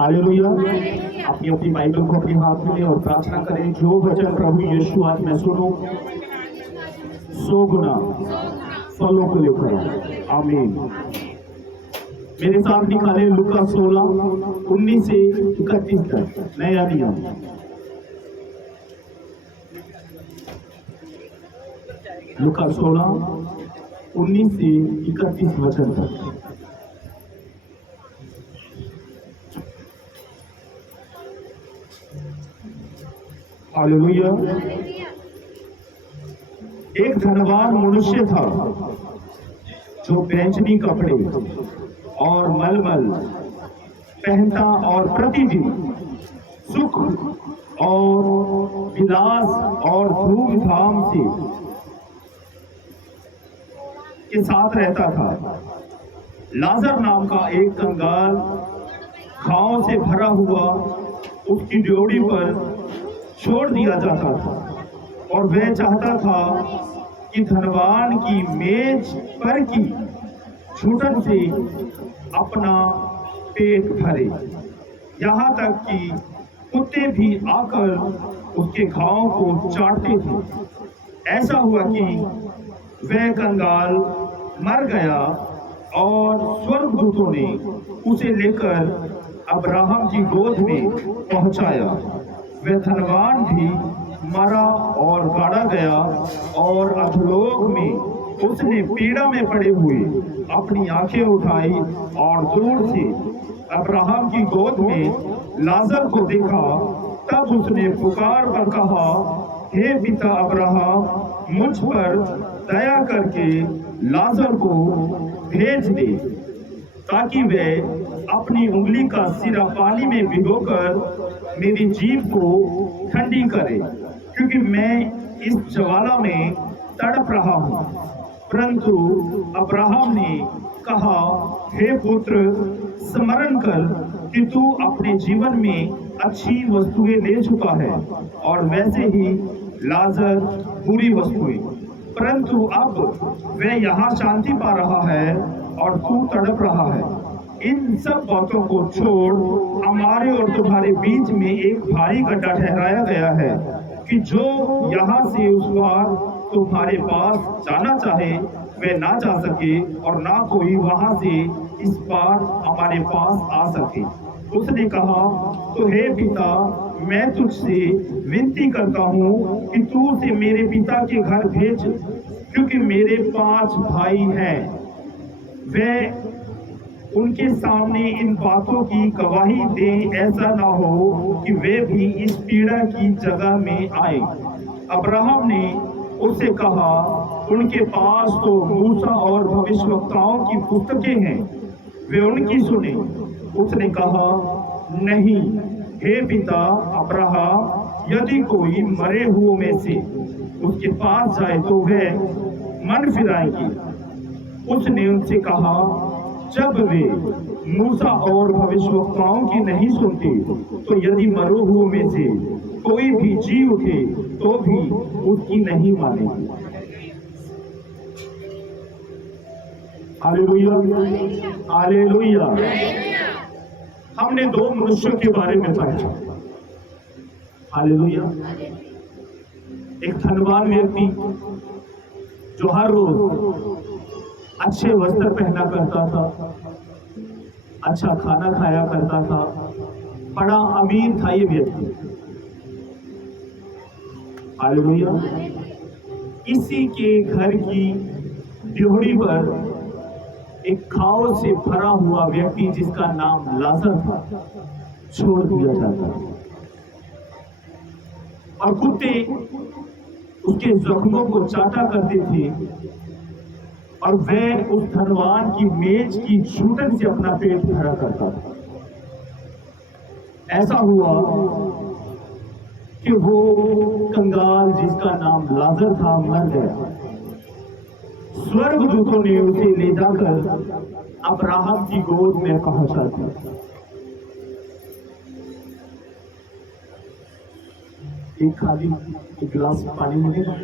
Hallelujah. अपनी अपनी Bible को अपने हाथ में लें और प्रार्थना करें, जो वचन प्रभु यीशु आज मैं सुनूं 100 गुना फलों को लेकर आऊं। आमीन। मेरे साथ निकाले लूका 16:19 से 31 तक नया नियम। लूका 16:19 से 31 वचन तक। हालेलुया। एक धनवान मनुष्य था जो बैंजनी कपड़े और मलमल पहनता और प्रतिदिन सुख और विलास और धूमधाम से के साथ रहता था। लाजर नाम का एक कंगाल घावों से भरा हुआ उसकी ड्योढ़ी पर छोड़ दिया जाता था, और वह चाहता था कि धनवान की मेज पर की छूटन से अपना पेट भरे, यहाँ तक कि कुत्ते भी आकर उसके घावों को चाटते थे। ऐसा हुआ कि वह कंगाल मर गया और स्वर्गदूतों ने उसे लेकर अब्राहम की गोद में पहुंचाया। वह धनवान भी मरा और गाड़ा गया, और अधोलोक में उसने पीड़ा में पड़े हुए अपनी आंखें उठाई और दूर से अब्राहम की गोद में लाजर को देखा। तब उसने पुकार कर कहा, हे पिता अब्राहम, मुझ पर दया करके लाजर को भेज दे, ताकि वह अपनी उंगली का सिरा पानी में भिगोकर मेरी जीभ को ठंडी करे, क्योंकि मैं इस ज्वाला में तड़प रहा हूँ। परंतु अब्राहम ने कहा, हे पुत्र, स्मरण कर कि तू अपने जीवन में अच्छी वस्तुएं ले चुका है, और वैसे ही लाजर बुरी वस्तुएं, परंतु अब वह यहाँ शांति पा रहा है और तू तड़प रहा है। इन सब बातों को छोड़ हमारे और तुम्हारे बीच में एक भारी गड्ढा ठहराया गया है, कि जो यहाँ से उस पार तुम्हारे पास जाना चाहे वह ना जा सके, और ना कोई वहाँ से इस पार हमारे पास आ सके। उसने कहा, तो हे पिता, मैं तुझसे विनती करता हूँ कि तू उसे मेरे पिता के घर भेज, क्योंकि मेरे 5 भाई हैं। वह उनके सामने इन बातों की गवाही दे, ऐसा ना हो कि वे भी इस पीड़ा की जगह में आए। अब्राहम ने उससे कहा, उनके पास तो मूसा और भविष्यवक्ताओं की पुस्तकें हैं, वे उनकी सुने। उसने कहा, नहीं हे पिता अब्राहम, यदि कोई मरे हुओं में से उसके पास जाए तो वह मन फिराएंगे। उसने उनसे कहा, जब वे मूसा और भविष्यवक्ताओं की नहीं सुनते, तो यदि मरे हुओं में से कोई भी जी उठे तो भी उसकी नहीं मानेंगे। Hallelujah, hallelujah. हमने 2 मनुष्यों के बारे में पढ़ा। हालेलुया। एक धनवान व्यक्ति जो हर रोज अच्छे वस्त्र पहना करता था, अच्छा खाना खाया करता था, बड़ा अमीर था ये व्यक्ति। हालेलुया। इसी के घर की ड्योढ़ी पर एक घाव से भरा हुआ व्यक्ति, जिसका नाम लाजर था, छोड़ दिया जाता, और कुत्ते उसके जख्मों को चाटा करते थे, और वह उस धनवान की मेज की छूटन से अपना पेट भरा करता था। ऐसा हुआ कि वो कंगाल, जिसका नाम लाजर था, मर गया। स्वर्गदूतों ने उसे ले जाकर अब्राहम की गोद में पहुंचा दिया। एक खाली एक गिलास पानी मिलेगा,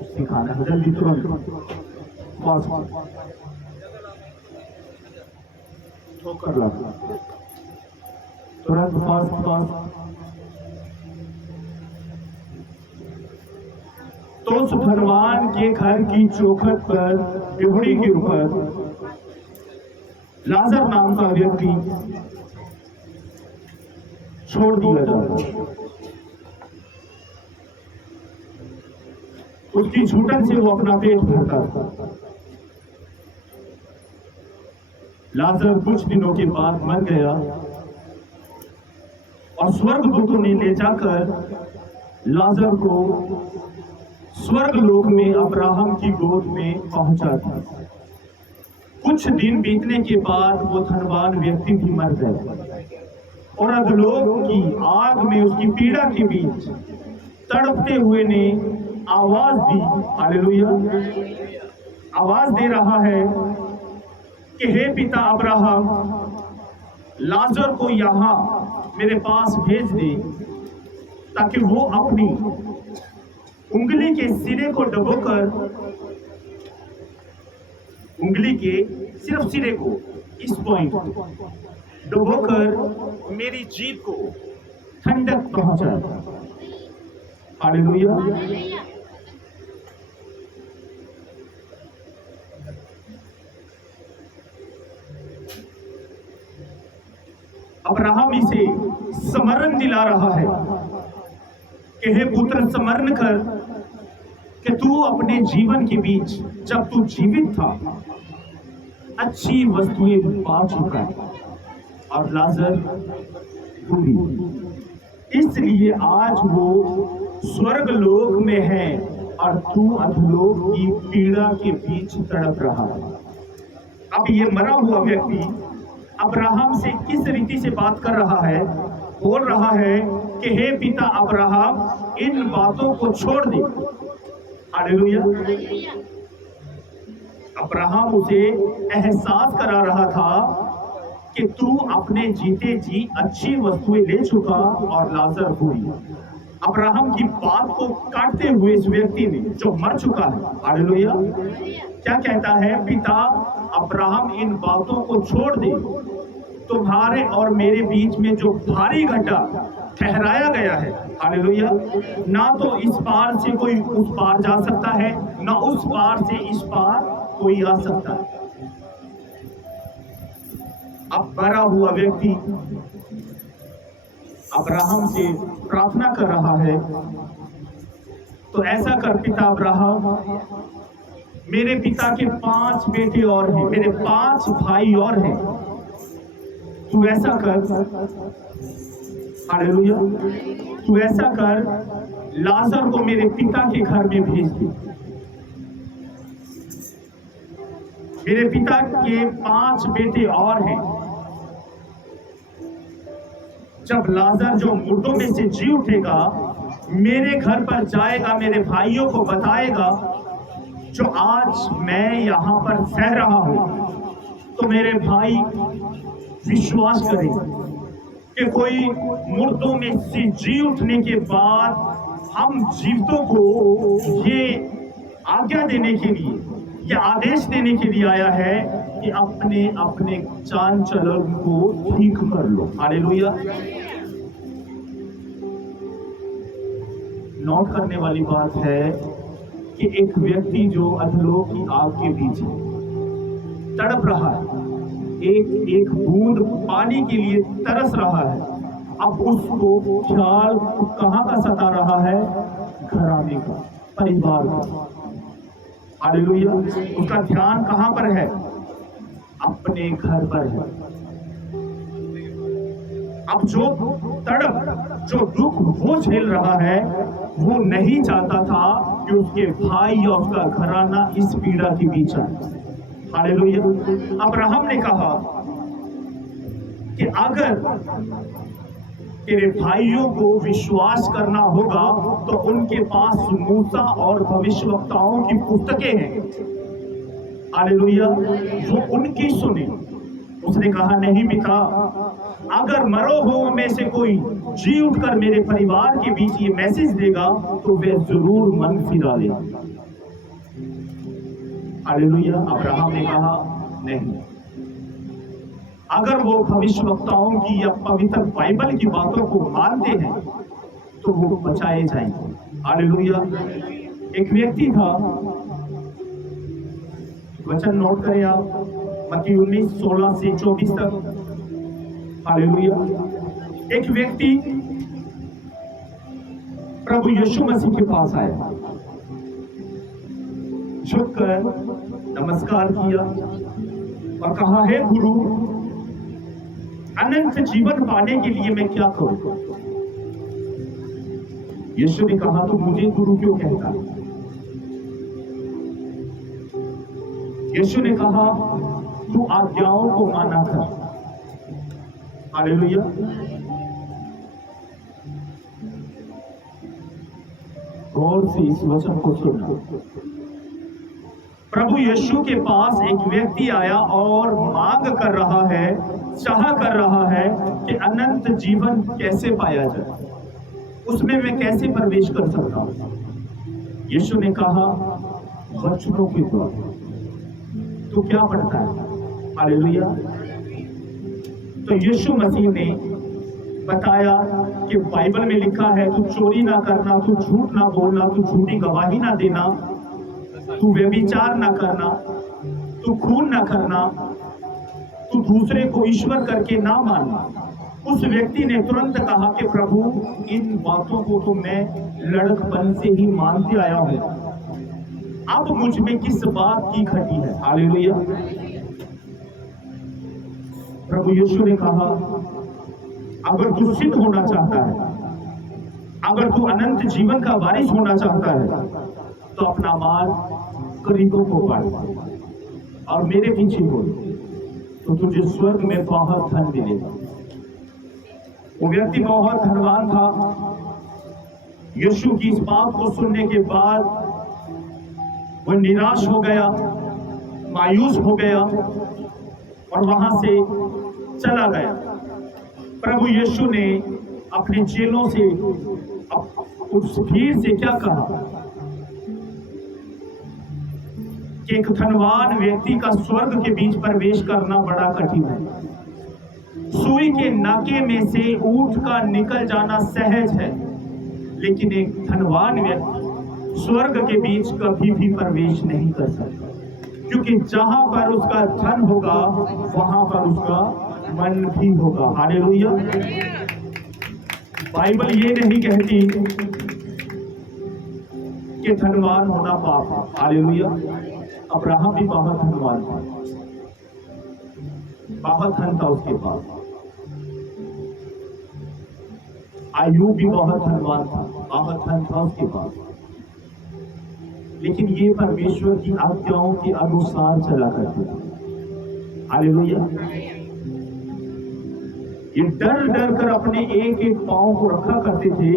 उससे खाना है, जल्दी तुरंत बस ठोकर लगा। तुरंत फास्ट तो उस धनवान के घर की चौखट पर ड्योढ़ी के ऊपर लाजर नाम का व्यक्ति छोड़ दिया जाता। उसकी छूटन से वो अपना पेट भरता था। लाजर कुछ दिनों के बाद मर गया और स्वर्गदूतों ने ले जाकर लाजर को स्वर्ग लोक में अब्राहम की गोद में पहुंचा दिया। कुछ दिन बीतने के बाद वो धनवान व्यक्ति भी मर गया और अधोलोक की आग में उसकी पीड़ा के बीच तड़पते हुए ने आवाज दी। हालेलुया। आवाज दे रहा है कि हे पिता अब्राहम, लाजर को यहां मेरे पास भेज दे ताकि वो अपनी उंगली के सिरे को डुबोकर, उंगली के सिर्फ सिरे को, इस पॉइंट डुबोकर मेरी जीभ को ठंडक पहुंचाए। हालेलुया। अब्राहम इसे स्मरण दिला रहा है कि हे पुत्र, स्मरण कर कि तू अपने जीवन के बीच जब तू जीवित था अच्छी वस्तुएं पा चुका है और लाजर बुरी, इसलिए आज वो स्वर्ग लोक में है और तू अधोलोक की पीड़ा के बीच तड़प रहा है। अब ये मरा हुआ व्यक्ति अब्राहम से किस रीति से बात कर रहा है? बोल रहा है कि हे पिता अब्राहम, इन बातों को छोड़ दे। हालेलुया। अब्राहम उसे एहसास करा रहा था कि तू अपने जीते जी अच्छी वस्तुएं ले चुका और लाजर बुरी। अब्राहम की बात को काटते हुए इस व्यक्ति ने जो मर चुका है, हालेलुया, क्या कहता है? पिता अब्राहम, इन बातों को छोड़ दे। तुम्हारे और मेरे बीच में जो भारी घटा ठहराया गया है, हालेलुया, ना तो इस पार से कोई उस पार जा सकता है, ना उस पार से इस पार कोई आ सकता है। अब मरा हुआ व्यक्ति अब्राहम से प्रार्थना कर रहा है, तो ऐसा कर पिता अब्राहम, मेरे पिता के 5 बेटे और हैं, मेरे 5 भाई और हैं, तू ऐसा कर, हालेलुया, तू ऐसा कर, लाजर को मेरे पिता के घर में भेज दे। मेरे पिता के 5 बेटे और हैं। जब लाजर जो मुर्दों में से जी उठेगा, मेरे घर पर जाएगा, मेरे भाइयों को बताएगा जो आज मैं यहां पर सह रहा हूं, तो मेरे भाई विश्वास करें कि कोई मुर्दों में से जी उठने के बाद हम जीवितों को ये आज्ञा देने के लिए, ये आदेश देने के लिए आया है कि अपने अपने चाल चलन को ठीक कर लो। हालेलुया। नोट करने वाली बात है कि एक व्यक्ति जो अधोलोक की आग के बीच तड़प रहा है, एक एक बूंद पानी के लिए तरस रहा है, अब उसको ख्याल कहां का सता रहा है? घराने का, परिवार का। हालेलुया। उसका ध्यान कहां पर है? अपने घर पर है। अब जो तड़प, जो दुख वो झेल रहा है, वो नहीं चाहता था कि उसके भाई और उसका घराना इस पीड़ा के बीच आए। हालेलुया। अब्राहम ने कहा कि अगर तेरे भाइयों को विश्वास करना होगा तो उनके पास मूसा और भविष्यवक्ताओं की पुस्तकें हैं। हालेलुया। वो उनकी सुने। उसने कहा, नहीं पिता, अगर मरो हो में से कोई जी उठकर मेरे परिवार के बीच ये मैसेज देगा तो वे जरूर मन फिरा ले। हालेलुया। अब्राहम ने कहा, नहीं, अगर वो भविष्यवक्ताओं की या पवित्र बाइबल की बातों को मानते हैं तो वो बचाए जाएंगे। हालेलुया। एक व्यक्ति था, वचन नोट करें आप, मत्ती 19:16 से 24 तक। हालेलुया। एक व्यक्ति प्रभु यीशु मसीह के पास आया, झुककर नमस्कार किया और कहा, हे गुरु, अनंत जीवन पाने के लिए मैं क्या करूं? यीशु ने कहा, तो मुझे गुरु क्यों कहता? यीशु ने कहा, तू आज्ञाओं को माना कर। हालेलुया। गौर से इस वचन को सुनना। प्रभु यीशु के पास एक व्यक्ति आया और मांग कर रहा है, चाह कर रहा है कि अनंत जीवन कैसे पाया जाए, उसमें मैं कैसे प्रवेश कर सकता हूं। यीशु ने कहा, वचनों के द्वारा। तो क्या पढ़ता है? हालेलुया। तो यीशु मसीह ने बताया कि बाइबल में लिखा है, तू चोरी ना करना, तू झूठ ना बोलना, तू झूठी गवाही ना देना, तू व्यभिचार ना करना, तू खून ना करना, तू दूसरे को ईश्वर करके ना मानना। उस व्यक्ति ने तुरंत कहा कि प्रभु, इन बातों को तो मैं लड़कपन से ही मानते आया हूं, अब मुझ में किस बात की घटी है? हालेलुया। प्रभु यीशु ने कहा, अगर तू सिद्ध होना चाहता है, अगर तू अनंत जीवन का वारिस होना चाहता है, तो अपना माल गरीबों को बांट और मेरे पीछे हो, तो तुझे स्वर्ग में बहुत धन मिलेगा। वो व्यक्ति बहुत धनवान था। यीशु की इस बात को सुनने के बाद वह निराश हो गया, मायूस हो गया और वहां से चला गया। प्रभु यीशु ने अपने चेलों से, उस भीड़ से क्या कहा कि एक धनवान व्यक्ति का स्वर्ग के बीच प्रवेश करना बड़ा कठिन है। सुई के नाके में से ऊंट का निकल जाना सहज है, लेकिन एक धनवान व्यक्ति स्वर्ग के बीच कभी भी प्रवेश नहीं कर सकता, क्योंकि जहां पर उसका धन होगा वहां पर उसका मन भी होगा। हालेलुया। बाइबल ये नहीं कहती कि धनवान होना पाप है। हालेलुया। अब्राहम भी बहुत धनवान था, बहुत धन था उसके पास। अय्यूब भी बहुत धनवान था, बहुत धन था उसके पास, लेकिन ये परमेश्वर की आज्ञाओं के अनुसार चला करते थे। हालेलुया। ये डर डर कर अपने एक एक पांव को रखा करते थे।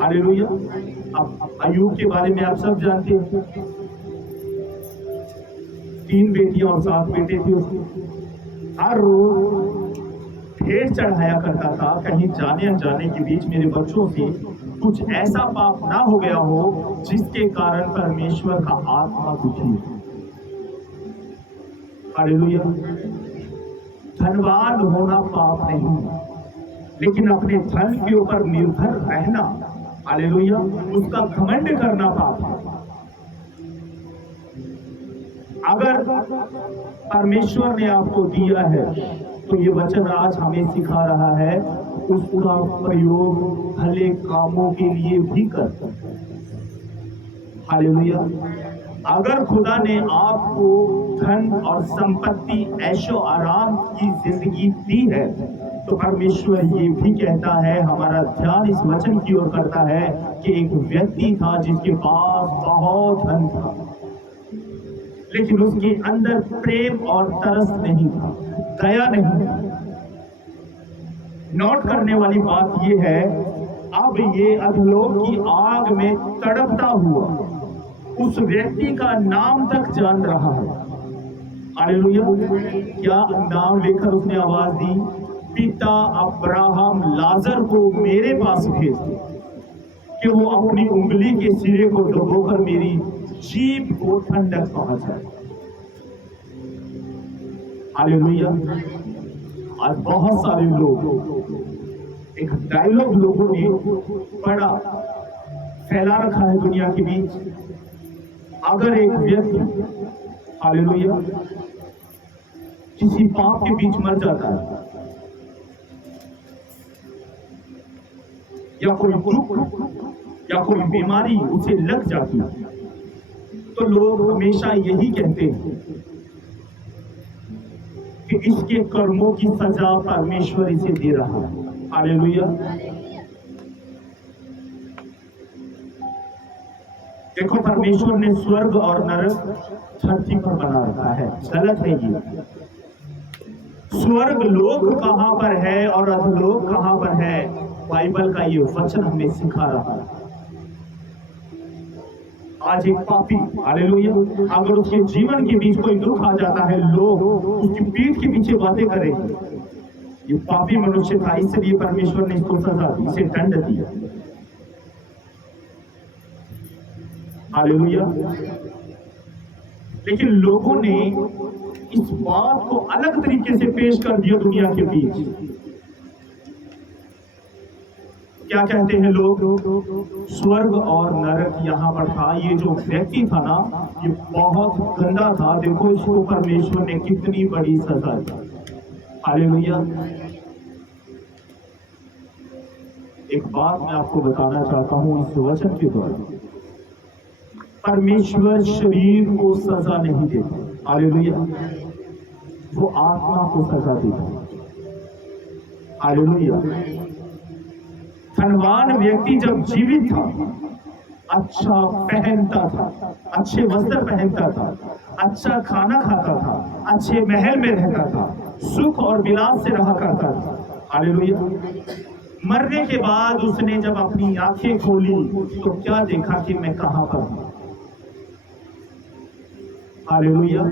हालेलुया। अब अय्यूब के बारे में आप सब जानते हैं, 3 बेटियां और 7 बेटे थे उसके। हर रोज ढेर चढ़ाया करता था, कहीं जाने अनजाने के बीच मेरे बच्चों से कुछ ऐसा पाप ना हो गया हो जिसके कारण परमेश्वर का आत्मा दुखी हो। हालेलुया। धनवान होना पाप नहीं, लेकिन अपने धन के ऊपर निर्भर रहना, हालेलुया, उसका घमंड करना पाप है। अगर परमेश्वर ने आपको दिया है तो ये वचन आज हमें सिखा रहा है, उसका प्रयोग भले कामों के लिए भी कर। हालेलुया। अगर खुदा ने आपको धन और संपत्ति, ऐशो आराम की जिंदगी दी है, तो परमेश्वर ये भी कहता है, हमारा ध्यान इस वचन की ओर करता है कि एक व्यक्ति था जिसके पास बहुत धन था, लेकिन उसके अंदर प्रेम और तरस नहीं था, दया नहीं था। नोट करने वाली बात यह है, अब ये अधोलोक की आग में तड़पता हुआ उस व्यक्ति का नाम तक जान रहा है। हालेलुया। क्या नाम लेकर उसने आवाज दी, पिता अब्राहम लाजर को मेरे पास भेज दे कि वो अपनी उंगली के सिरे को डुबोकर मेरी जीभ को ठंडक पहुंचाए। हालेलुया। आज बहुत सारे लोग, एक डायलॉग लोगों ने बड़ा फैला रखा है दुनिया के बीच। अगर एक व्यक्ति हालेलुया किसी पाप के बीच मर जाता है या कोई दुख या कोई बीमारी उसे लग जाती है, तो लोग हमेशा यही कहते हैं कि इसके कर्मों की सजा परमेश्वर इसे दे रहा है। हालेलुया। देखो, परमेश्वर ने स्वर्ग और नरक धरती पर बना रखा है, गलत है ये। स्वर्ग लोक कहां पर है और अधोलोक कहां पर है, बाइबल का ये वचन हमें सिखा रहा है। आज एक पापी हालेलुया अगर उसके जीवन के बीच कोई दुख आ जाता है, लोग उसकी पीठ के पीछे बातें करेंगे, ये पापी मनुष्य था इसलिए परमेश्वर ने इसको सजा दी, इसे दंड दिया। हालेलुया। लेकिन लोगों ने इस बात को अलग तरीके से पेश कर दिया दुनिया के बीच। क्या कहते हैं लोग, स्वर्ग और नरक यहां पर था। ये जो व्यक्ति था ना, ये बहुत गंदा था, देखो इसको परमेश्वर ने कितनी बड़ी सजा दी। हालेलुया। एक बात मैं आपको बताना चाहता हूं इस वचन के द्वारा, परमेश्वर शरीर को सजा नहीं देता, हालेलुया, वो आत्मा को सजा देता। हालेलुया। धनवान व्यक्ति जब जीवित था, अच्छा पहनता था, अच्छे वस्त्र पहनता था, अच्छा खाना खाता था, अच्छे महल में रहता था, सुख और विलास से रहा करता था। हालेलुया। मरने के बाद उसने जब अपनी आंखें खोली तो क्या देखा कि मैं कहां पर हूं। हालेलुया।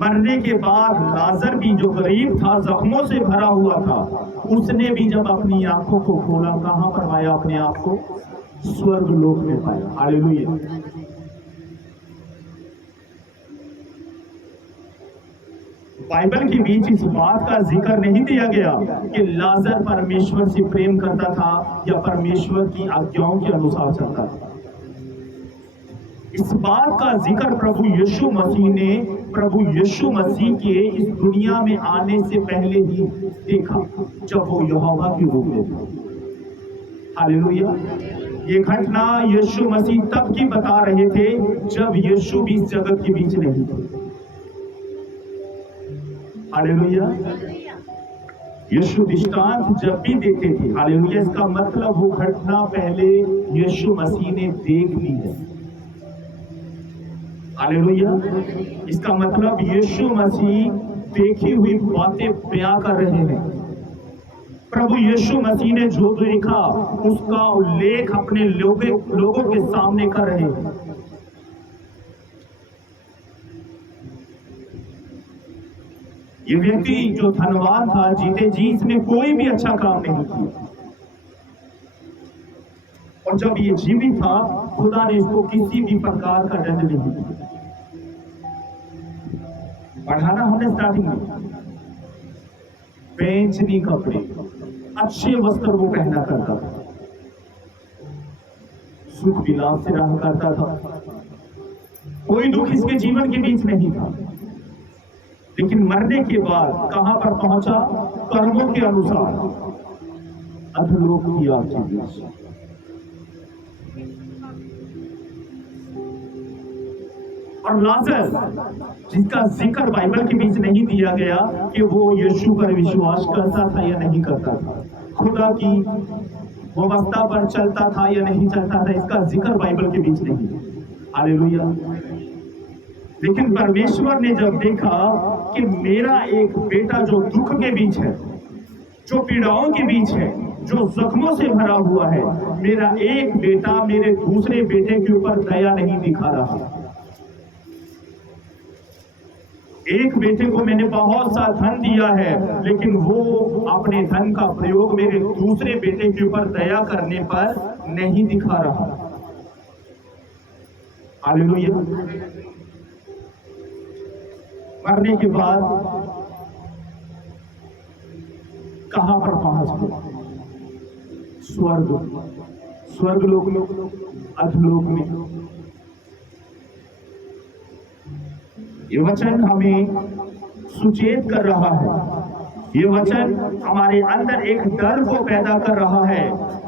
मरने के बाद लाजर भी जो गरीब था, जख्मों से भरा हुआ था, उसने भी जब अपनी आंखों को खोला, कहां पर पाया अपने आप को, स्वर्ग लोक में पाया। हालेलुया। बाइबल के बीच इस बात का जिक्र नहीं दिया गया कि लाजर परमेश्वर से प्रेम करता था या परमेश्वर की आज्ञाओं के अनुसार चलता था। इस बात का जिक्र प्रभु यीशु मसीह ने प्रभु यीशु मसीह के इस दुनिया में आने से पहले ही देखा, जब वो यहोवा के रूप में था। हालेलुया। ये घटना यीशु मसीह तब की बता रहे थे जब यीशु भी इस जगत के बीच नहीं थे। हालेलुया। यीशु दृष्टांत जब भी देते थे, हालेलुया, इसका मतलब वो घटना पहले यीशु मसीह ने देख ली है। हालेलुया। इसका मतलब यीशु मसीह देखी हुई बातें बयां कर रहे हैं। प्रभु यीशु मसीह ने जो देखा उसका उल्लेख अपने लोगों के सामने कर रहे हैं। ये व्यक्ति जो धनवान था, जीते जी इसने कोई भी अच्छा काम नहीं किया, और जब ये जीवित था खुदा ने इसको किसी भी प्रकार का दंड नहीं दिया। पढ़ाना हमने स्टार्टिंग में, बेंचनी कपड़े, अच्छे वस्त्र वो पहना करता था, सुख विलास से रहा करता था, कोई दुख इसके जीवन के बीच नहीं था। लेकिन मरने के बाद कहां पर पहुंचा, कर्मों के अनुसार अधोलोक की आग के बीच। और लाजर जिसका जिक्र बाइबल के बीच नहीं दिया गया कि वो यीशु पर विश्वास करता था या नहीं करता था, खुदा की व्यवस्था पर चलता था या नहीं चलता था, इसका जिक्र बाइबल के बीच नहीं। हालेलुया। लेकिन परमेश्वर ने जब देखा कि मेरा एक बेटा जो दुख के बीच है, जो पीड़ाओं के बीच है, जो जख्मों से भरा हुआ है, मेरा एक बेटा मेरे दूसरे बेटे के ऊपर दया नहीं दिखा रहा। एक बेटे को मैंने बहुत सा धन दिया है, लेकिन वो अपने धन का प्रयोग मेरे दूसरे बेटे के ऊपर दया करने पर नहीं दिखा रहा। हालेलुया। मरने के बाद कहां पर पहुंच गए? स्वर्ग, स्वर्गलोक में, अधलोक में। ये वचन हमें सुचेत कर रहा है, ये वचन हमारे अंदर एक डर को पैदा कर रहा है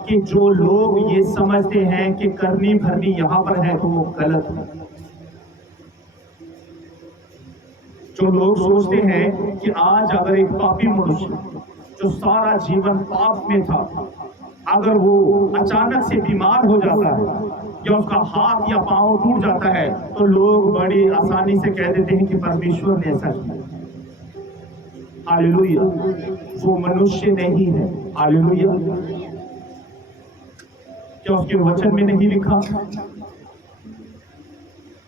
कि जो लोग ये समझते हैं कि करनी भरनी यहां पर है तो वो गलत है। जो लोग सोचते हैं कि आज अगर एक पापी मनुष्य जो सारा जीवन पाप में था, अगर वो अचानक से बीमार हो जाता है या उसका हाथ या पांव टूट जाता है तो लोग बड़ी आसानी से कह देते हैं कि परमेश्वर ने ऐसा किया। हालेलुया, वो मनुष्य नहीं है। हालेलुया, क्या उसके वचन में नहीं लिखा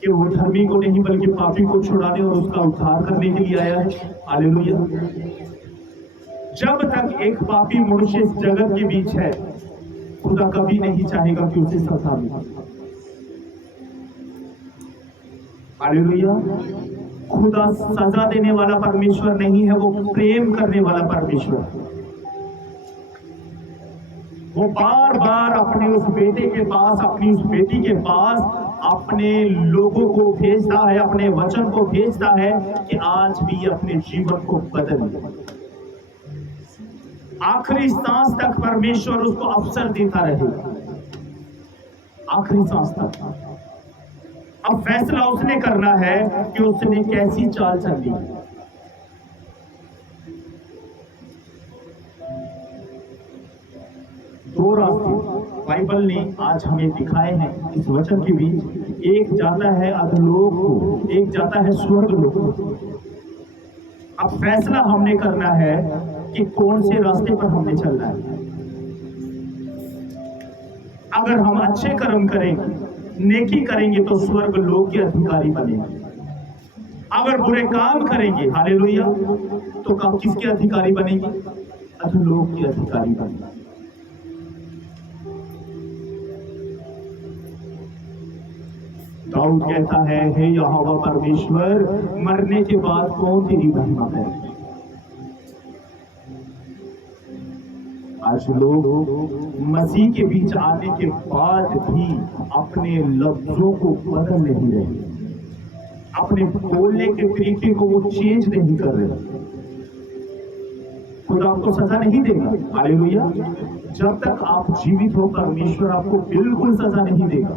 कि वो धर्मी को नहीं बल्कि पापी को छुड़ाने और उसका उद्धार करने के लिए आया है? हालेलुया। जब तक एक पापी मनुष्य इस जगत के बीच है, खुदा कभी नहीं चाहेगा कि उसे सजा मिले। हालेलुया। खुदा सजा देने वाला परमेश्वर नहीं है, वो प्रेम करने वाला परमेश्वर है। वो बार बार अपने उस बेटे के पास, अपनी उस बेटी के पास अपने लोगों को भेजता है, अपने वचन को भेजता है कि आज भी अपने जीवन को बदल दे। आखिरी सांस तक परमेश्वर उसको अवसर देता रहेगा, आखिरी सांस तक। अब फैसला उसने करना है कि उसने कैसी चाल चलनी है। दो रास्ते बाइबल ने आज हमें दिखाए हैं इस वचन के बीच। एक जाता है अधोलोक को, एक जाता है स्वर्गलोक को। अब फैसला हमने करना है कि कौन से रास्ते पर हमने चलना है। अगर हम अच्छे कर्म करेंगे, नेकी करेंगे तो स्वर्ग लोक के अधिकारी बनेंगे। अगर बुरे काम करेंगे, हालेलुया, तो काम किसके अधिकारी बनेंगे? अधोलोक के अधिकारी बनेंगे। दाऊद कहता है, हे यहोवा परमेश्वर, मरने के बाद कौन तेरी महिमा करे? आज लोग मसीह के बीच आने के बाद भी अपने लफ्जों को बदल नहीं रहे, अपने बोलने के तरीके को वो चेंज नहीं कर रहे। खुदा आपको सजा नहीं देगा, हालेलुया। जब तक आप जीवित हो, परमेश्वर आपको बिल्कुल सजा नहीं देगा।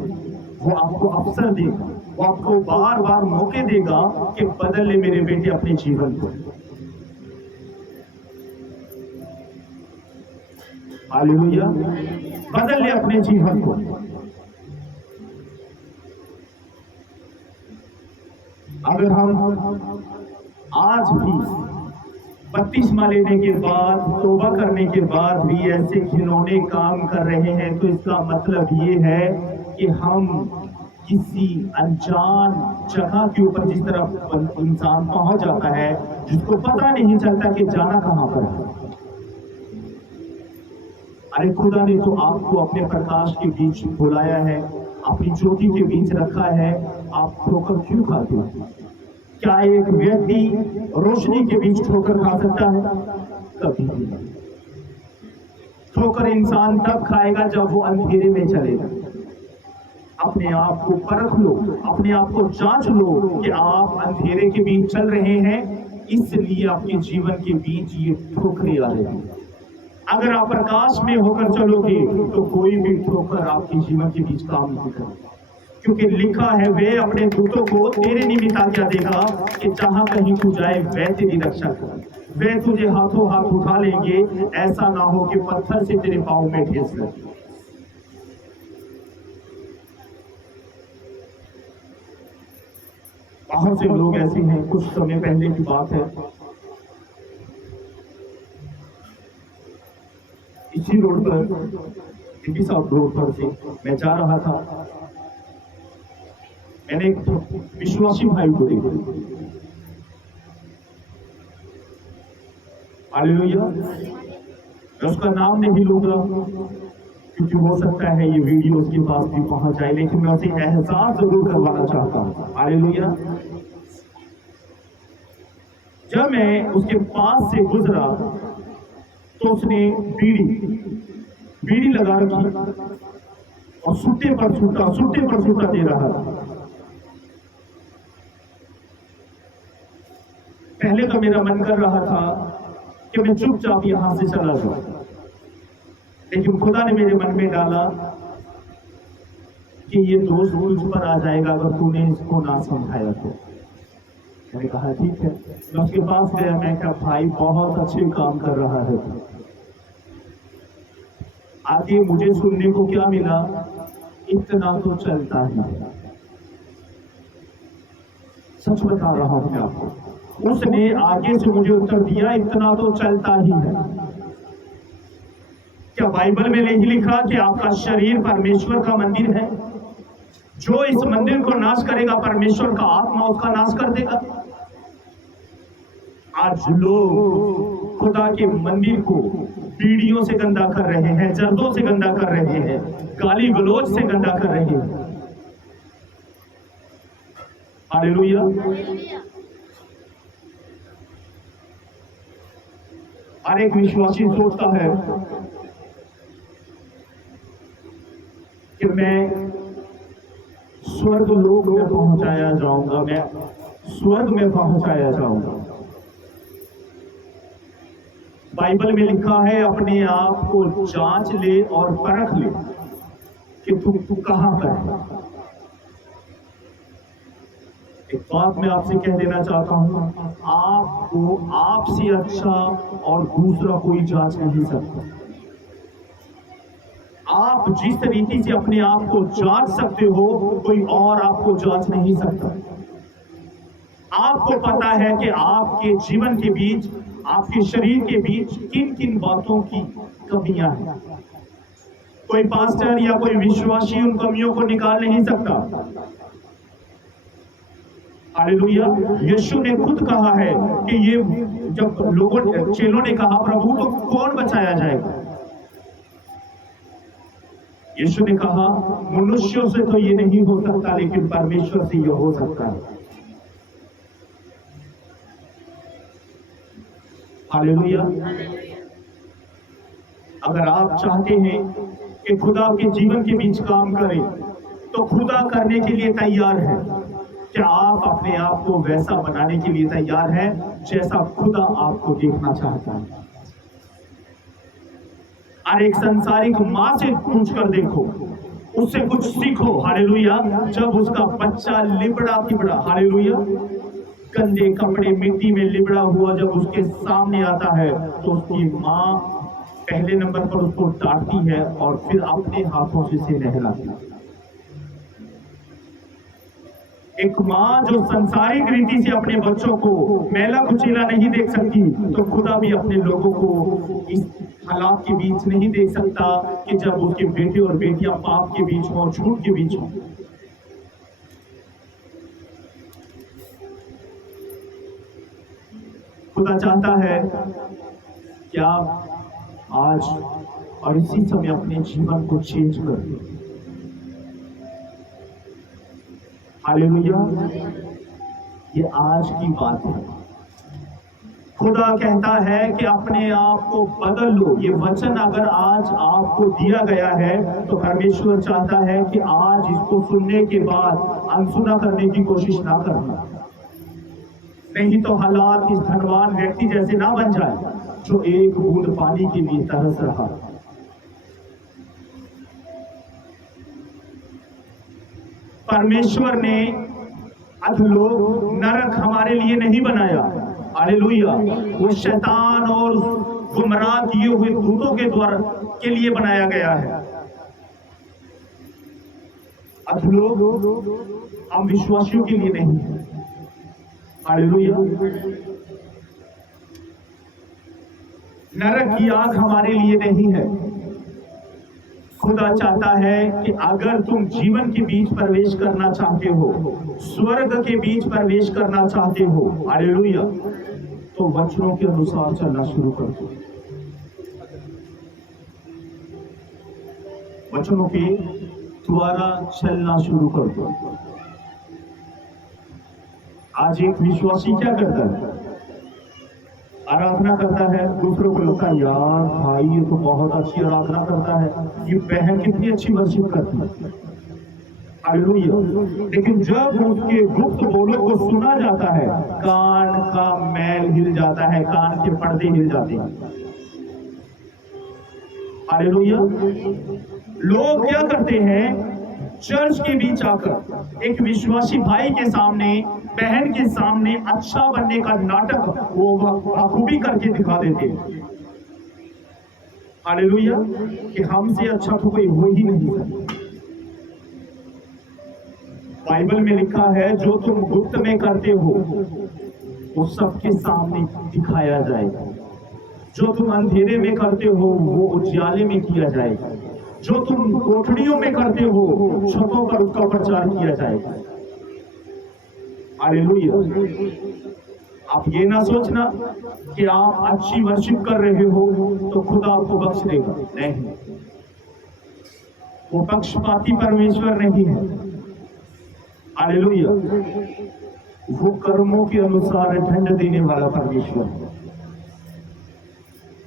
वो आपको अवसर देगा, वो आपको बार बार मौके देगा कि बदल ले मेरे बेटे अपने जीवन को। हालेलुया, बदल ले अपने जीवन को। अगर हम आज भी बपतिस्मा लेने के बाद, तौबा करने के बाद भी ऐसे घिनौने काम कर रहे हैं, तो इसका मतलब ये है कि हम किसी अनजान जगह के ऊपर, जिस तरह इंसान पहुंच जाता है जिसको पता नहीं चलता कि जाना कहां पर है। अरे खुदा ने तो आपको अपने प्रकाश के बीच बुलाया है, अपनी ज्योति के बीच रखा है, आप ठोकर क्यों खाते हो? क्या एक व्यक्ति रोशनी के बीच ठोकर खा सकता है? कभी नहीं। ठोकर इंसान तब खाएगा जब वो अंधेरे में चलेगा। अपने आप को परख लो, अपने आप को जांच लो कि आप अंधेरे के बीच चल रहे हैं, इसलिए आपके जीवन के बीच ये ठोकरें आ रही हैं। अगर आप प्रकाश में होकर चलोगे तो कोई भी ठोकर आपके जीवन के बीच काम नहीं करेगा, क्योंकि लिखा है, वे अपने दूतों को तेरे निमित्त आज्ञा देगा कि जहां कहीं तू जाए वह तेरी रक्षा करे। वे तुझे हाथों हाथ उठा लेंगे, ऐसा ना हो कि पत्थर से तेरे पांव में ठेस लगे। बहुत से लोग ऐसे हैं, कुछ समय पहले की बात है, इसी रोड पर, साउथ रोड पर से मैं जा रहा था। मैंने एक विश्वासी भाई को देखा, हालेलुया। मैं उसका नाम नहीं लूंगा क्योंकि हो सकता है ये वीडियो उसके पास भी पहुंच जाए, लेकिन मैं उसे एहसास जरूर करवाना चाहता हूं, हालेलुया। जब मैं उसके पास से गुजरा तो उसने बीड़ी लगा रखी और सूटे पर सूटा दे रहा था। पहले तो मेरा मन कर रहा था कि मैं चुपचाप यहां से चला जाऊं, लेकिन खुदा ने मेरे मन में डाला कि ये दोष तुझ पर आ जाएगा अगर तूने इसको ना समझाया तो। मैंने कहा ठीक है। मैं उसके पास गया, मैं कहा भाई बहुत अच्छे काम कर रहा है। आगे मुझे सुनने को क्या मिला, इतना तो चलता ही है। सच बता रहा हूं मैं आपको। उसने आगे से मुझे उत्तर दिया, इतना तो चलता ही है। क्या बाइबल में नहीं लिखा कि आपका शरीर परमेश्वर का मंदिर है? जो इस मंदिर को नाश करेगा, परमेश्वर का आत्मा उसका नाश कर देगा। आज लोग खुदा के मंदिर को पीढ़ियों से गंदा कर रहे हैं, जर्दों से गंदा कर रहे हैं, गाली गलौज से गंदा कर रहे हैं। हालेलुया। हर एक विश्वासी सोचता है कि मैं स्वर्ग लोक में पहुंचाया जाऊंगा, मैं स्वर्ग में पहुंचाया जाऊंगा। बाइबल में लिखा है अपने आप को जांच ले और परख ले कि तू कहां पर है। एक बात मैं आपसे कह देना चाहता हूं, आपको आपसे अच्छा और दूसरा कोई जांच नहीं सकता। आप जिस रीति से अपने आप को जांच सकते हो, कोई और आपको जांच नहीं सकता। आपको पता है कि आपके जीवन के बीच, आपके शरीर के बीच किन किन बातों की कमियां हैं। कोई पास्टर या कोई विश्वासी उन कमियों को निकाल नहीं सकता। हालेलुया। यीशु ने खुद कहा है कि ये जब चेलों ने कहा प्रभु तो कौन बचाया जाएगा, यीशु ने कहा मनुष्यों से तो ये नहीं हो सकता, लेकिन परमेश्वर से ये हो सकता है। हालेलुया। अगर आप चाहते हैं कि खुदा के जीवन के बीच काम करे, तो खुदा करने के लिए तैयार है। क्या आप अपने आप को वैसा बनाने के लिए तैयार हैं जैसा खुदा आपको देखना चाहता है? और एक संसारिक मां से पूछ कर देखो, उससे कुछ सीखो। हालेलुया। जब उसका बच्चा लिबड़ा तिबड़ा, हालेलुया, गंदे कपड़े मिट्टी में लिबड़ा हुआ जब उसके सामने आता है, तो उसकी मां पहले नंबर पर उसको डांटती है और फिर अपने हाथों से नहलाती है। एक मां जो संसारिक रीति से अपने बच्चों को मैला कुचीला नहीं देख सकती, तो खुदा भी अपने लोगों को इस हालात के बीच नहीं देख सकता कि जब उसके बेटे और बेटियां पाप के बीच हों, झूठ के बीच हों। खुदा चाहता है कि आप आज और इसी समय अपने जीवन को चेंज कर दें। हालेलुया। ये आज की बात है। खुदा कहता है कि अपने आप को बदल लो। ये वचन अगर आज आपको दिया गया है, तो परमेश्वर चाहता है कि आज इसको सुनने के बाद अनसुना करने की कोशिश ना करना। नहीं तो हालात इस धनवान व्यक्ति जैसे ना बन जाए जो एक बूंद पानी के लिए तरस रहा। परमेश्वर ने अधोलोक नरक हमारे लिए नहीं बनाया। हालेलुया। वो शैतान और गुमराह किए हुए दूतों के द्वारा के लिए बनाया गया है। अधोलोक हम विश्वासियों के लिए नहीं है। हालेलुया। नरक की आग हमारे लिए नहीं है। खुदा चाहता है कि अगर तुम जीवन के बीच प्रवेश करना चाहते हो, स्वर्ग के बीच प्रवेश करना चाहते हो, हालेलुया, तो वचनों के अनुसार चलना शुरू कर दो। वचनों के द्वारा चलना शुरू कर दो। आज एक विश्वासी क्या करता है? आराधना करता है, दूसरों को लगता है यार भाई ये तो बहुत अच्छी आराधना करता है, ये बहन कितनी अच्छी वर्शिप करती है, हालेलुया। लेकिन जब उसके गुप्त बोलों को सुना जाता है, कान का मैल हिल जाता है, कान के पर्दे हिल जाते हैं, हालेलुया। लोग क्या करते हैं, चर्च के बीच आकर एक विश्वासी भाई के सामने, बहन के सामने अच्छा बनने का नाटक वो बखूबी करके दिखा देते हैं, हालेलुया, कि हमसे अच्छा तो कोई हो ही नहीं सकता। बाइबल में लिखा है जो तुम गुप्त में करते हो वो सबके सामने दिखाया जाएगा, जो तुम अंधेरे में करते हो वो उजाले में किया जाएगा, जो तुम कोठरियों में करते हो छतों पर उसका प्रचार किया जाएगा, हालेलुया। आप ये ना सोचना कि आप अच्छी वर्शिप कर रहे हो तो खुदा आपको बख्श देगा, नहीं, वो पक्षपाती परमेश्वर नहीं है, हालेलुया। वो कर्मों के अनुसार दंड देने वाला परमेश्वर है।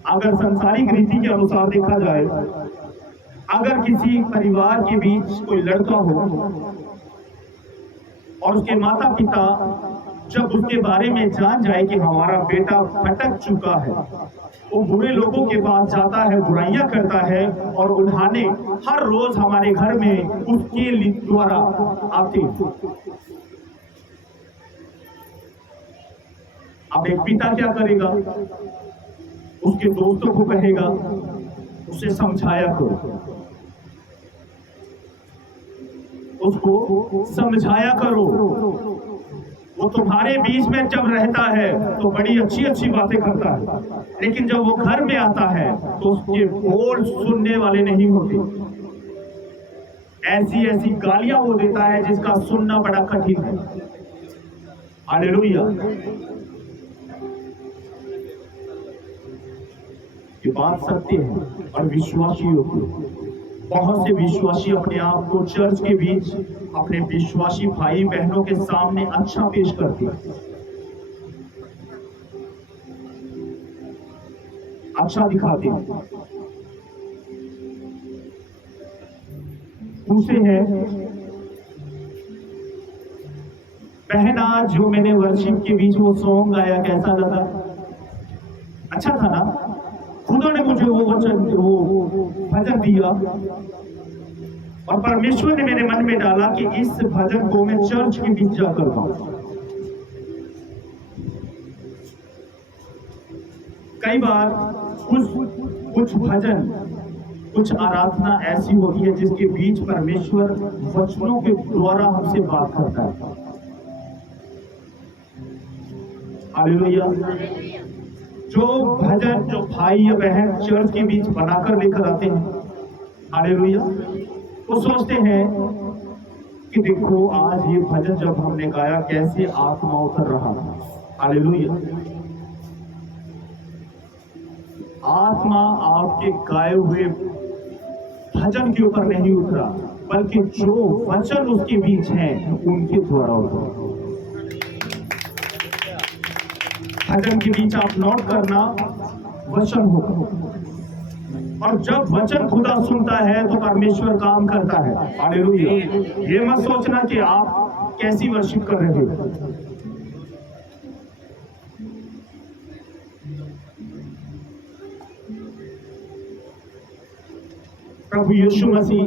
अगर संसारिक रीति के अनुसार देखा जाए, अगर किसी परिवार के बीच कोई लड़का हो और उसके माता पिता जब उसके बारे में जान जाए कि हमारा बेटा भटक चुका है, वो बुरे लोगों के पास जाता है, बुराइयां करता है और उन्होंने हर रोज हमारे घर में उसके द्वारा आते। अब एक पिता क्या करेगा, उसके दोस्तों को कहेगा उसे समझाया करो, उसको समझाया करो, वो तुम्हारे बीच में जब रहता है तो बड़ी अच्छी अच्छी बातें करता है, लेकिन जब वो घर में आता है तो उसके बोल सुनने वाले नहीं होते, ऐसी ऐसी गालियां वो देता है जिसका सुनना बड़ा कठिन है, हालेलुया। ये बात सत्य है। और विश्वासियों को, बहुत से विश्वासी अपने आप को चर्च के बीच अपने विश्वासी भाई बहनों के सामने अच्छा पेश करते हैं, अच्छा दिखाते हैं। दूसरे हैं, बहन आज जो मैंने वर्शिप के बीच वो सॉन्ग गाया कैसा लगा, अच्छा था ना, खुदा ने मुझे वो भजन दिया और परमेश्वर ने मेरे मन में डाला कि इस भजन को मैं चर्च के बीच जाकर गाऊं। कई बार कुछ भजन, कुछ आराधना ऐसी होती है जिसके बीच परमेश्वर वचनों के द्वारा हमसे बात करता है, हालेलुया। जो भजन जो भाई या बहन चर्च के बीच बनाकर लेकर आते हैं, हालेलुया, वो सोचते हैं कि देखो आज ये भजन जब हमने गाया कैसे आत्मा उतर रहा था, हालेलुया। आत्मा आपके गाए हुए भजन के ऊपर नहीं उतरा, बल्कि जो वचन उसके बीच हैं उनके द्वारा उतरा। भजन के बीच आप नोट करना वचन होगा, और जब वचन खुदा सुनता है तो परमेश्वर काम करता है, हालेलुया। ये मत सोचना कि आप कैसी वर्शिप कर रहे हो, प्रभु यीशु मसीह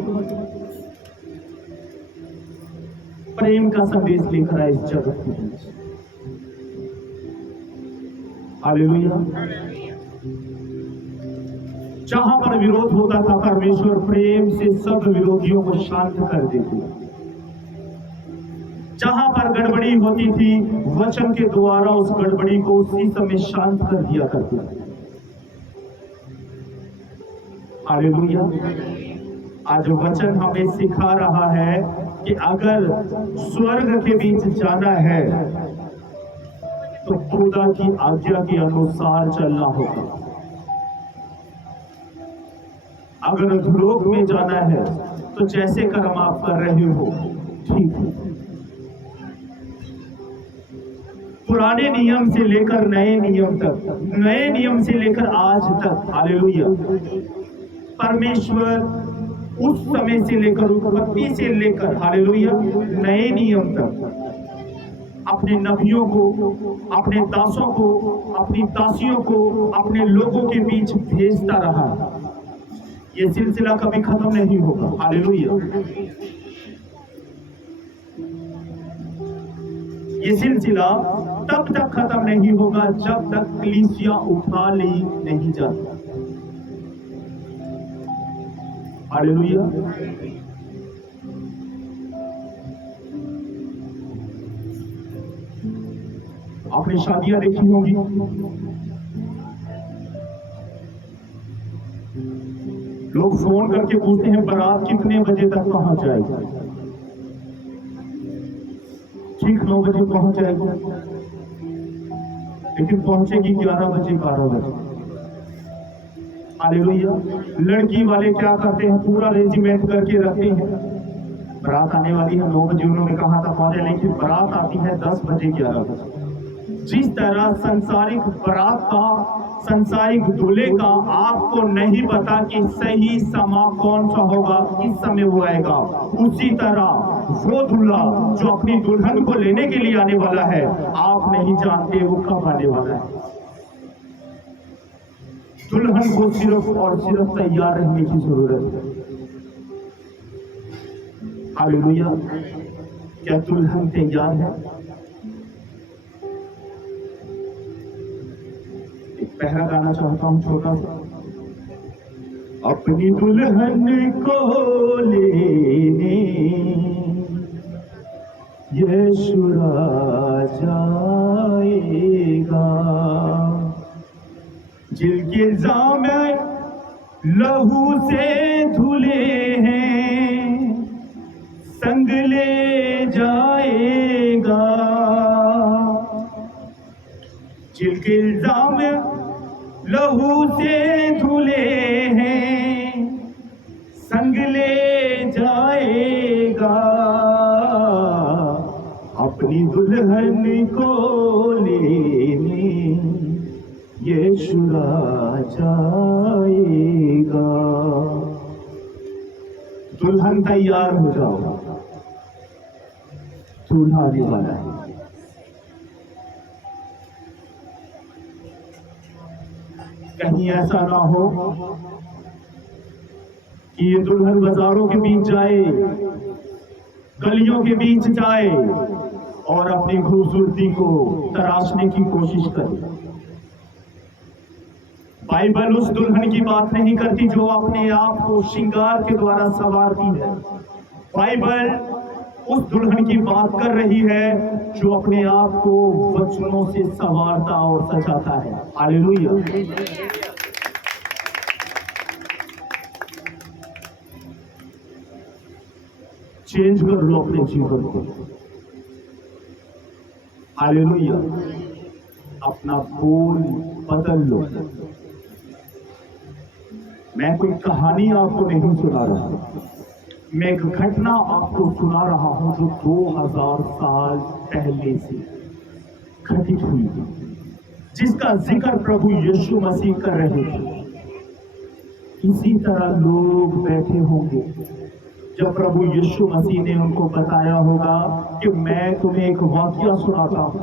प्रेम का संदेश लेकर आए इस जगत के बीच, हालेलुया। जहां पर विरोध होता था परमेश्वर प्रेम से सब विरोधियों को शांत कर देते, जहां पर गड़बड़ी होती थी वचन के द्वारा उस गड़बड़ी को उसी समय शांत कर दिया करते, हालेलुया। आज वचन हमें सिखा रहा है कि अगर स्वर्ग के बीच जाना है तो खुदा की आज्ञा के अनुसार चलना होगा, अगर धूलोक में जाना है तो जैसे कर्म आप कर रहे हो ठीक है, पुराने नियम से लेकर नए नियम तक, नए नियम से लेकर आज तक, हालेलुया, परमेश्वर उस समय से लेकर, उत्पत्ति से लेकर, हालेलुया, नए नियम तक अपने नबियों को, अपने दासों को, अपनी दासियों को अपने लोगों के बीच भेजता रहा। ये सिलसिला कभी खत्म नहीं होगा। हालेलुया। ये सिलसिला तब तक खत्म नहीं होगा जब तक कलीसिया उठा ली नहीं जाती। हालेलुया। आपने शादियां देखी होंगी, लोग फोन करके पूछते हैं बारात कितने बजे तक पहुंच जाएगी। ठीक 9 बजे पहुंच जाएगी, लेकिन पहुंचेगी 11 बजे 12 बजे। हालेलुया। लड़की वाले क्या करते हैं, पूरा रेजिमेंट करके रखते हैं, बारात आने वाली है 9 बजे, उन्होंने कहा था पहुंचे, लेकिन बारात आती है 10 बजे 11 बजे। जिस तरह संसारिक बारात का, संसारिक दूल्हे का आपको नहीं पता कि सही समा कौन सा होगा, किस समय वो आएगा, उसी तरह वो दूल्हा जो अपनी दुल्हन को लेने के लिए आने वाला है, आप नहीं जानते वो कब आने वाला है। दुल्हन को सिर्फ और सिर्फ तैयार रहने की जरूरत है। हालेलुया। क्या दुल्हन तैयार है? पहला गाना चाहता हूं छोटा सा। अपनी दुल्हन को लेने यीशु राजा आएगा, जिनके जामे लहू से धुले हैं, संग ले जाएगा। जिनके इल्जाम लहू से धुले हैं, संग ले जाएगा। अपनी दुल्हन को लेने यीशु राजा आएगा। दुल्हन तैयार हो जाओ, दूल्हा आने वाला है। कहीं ऐसा ना हो कि ये दुल्हन बाजारों के बीच जाए, गलियों के बीच जाए और अपनी खूबसूरती को तराशने की कोशिश करे। बाइबल उस दुल्हन की बात नहीं करती जो अपने आप को श्रृंगार के द्वारा संवारती है। बाइबल उस दुल्हन की बात कर रही है जो अपने आप को वचनों से संवारता और सजाता है। हालेलुया। चेंज कर लो अपने जीवन को। हालेलुया। अपना बोल बदल लो। मैं कोई कहानी आपको नहीं सुना रहा, मैं एक घटना आपको सुना रहा हूं जो 2000 साल पहले से घटित हुई, जिसका जिक्र प्रभु यीशु मसीह कर रहे थे। इसी तरह लोग बैठे होंगे जब प्रभु यीशु मसीह ने उनको बताया होगा कि मैं तुम्हें एक वाकया सुनाता हूं।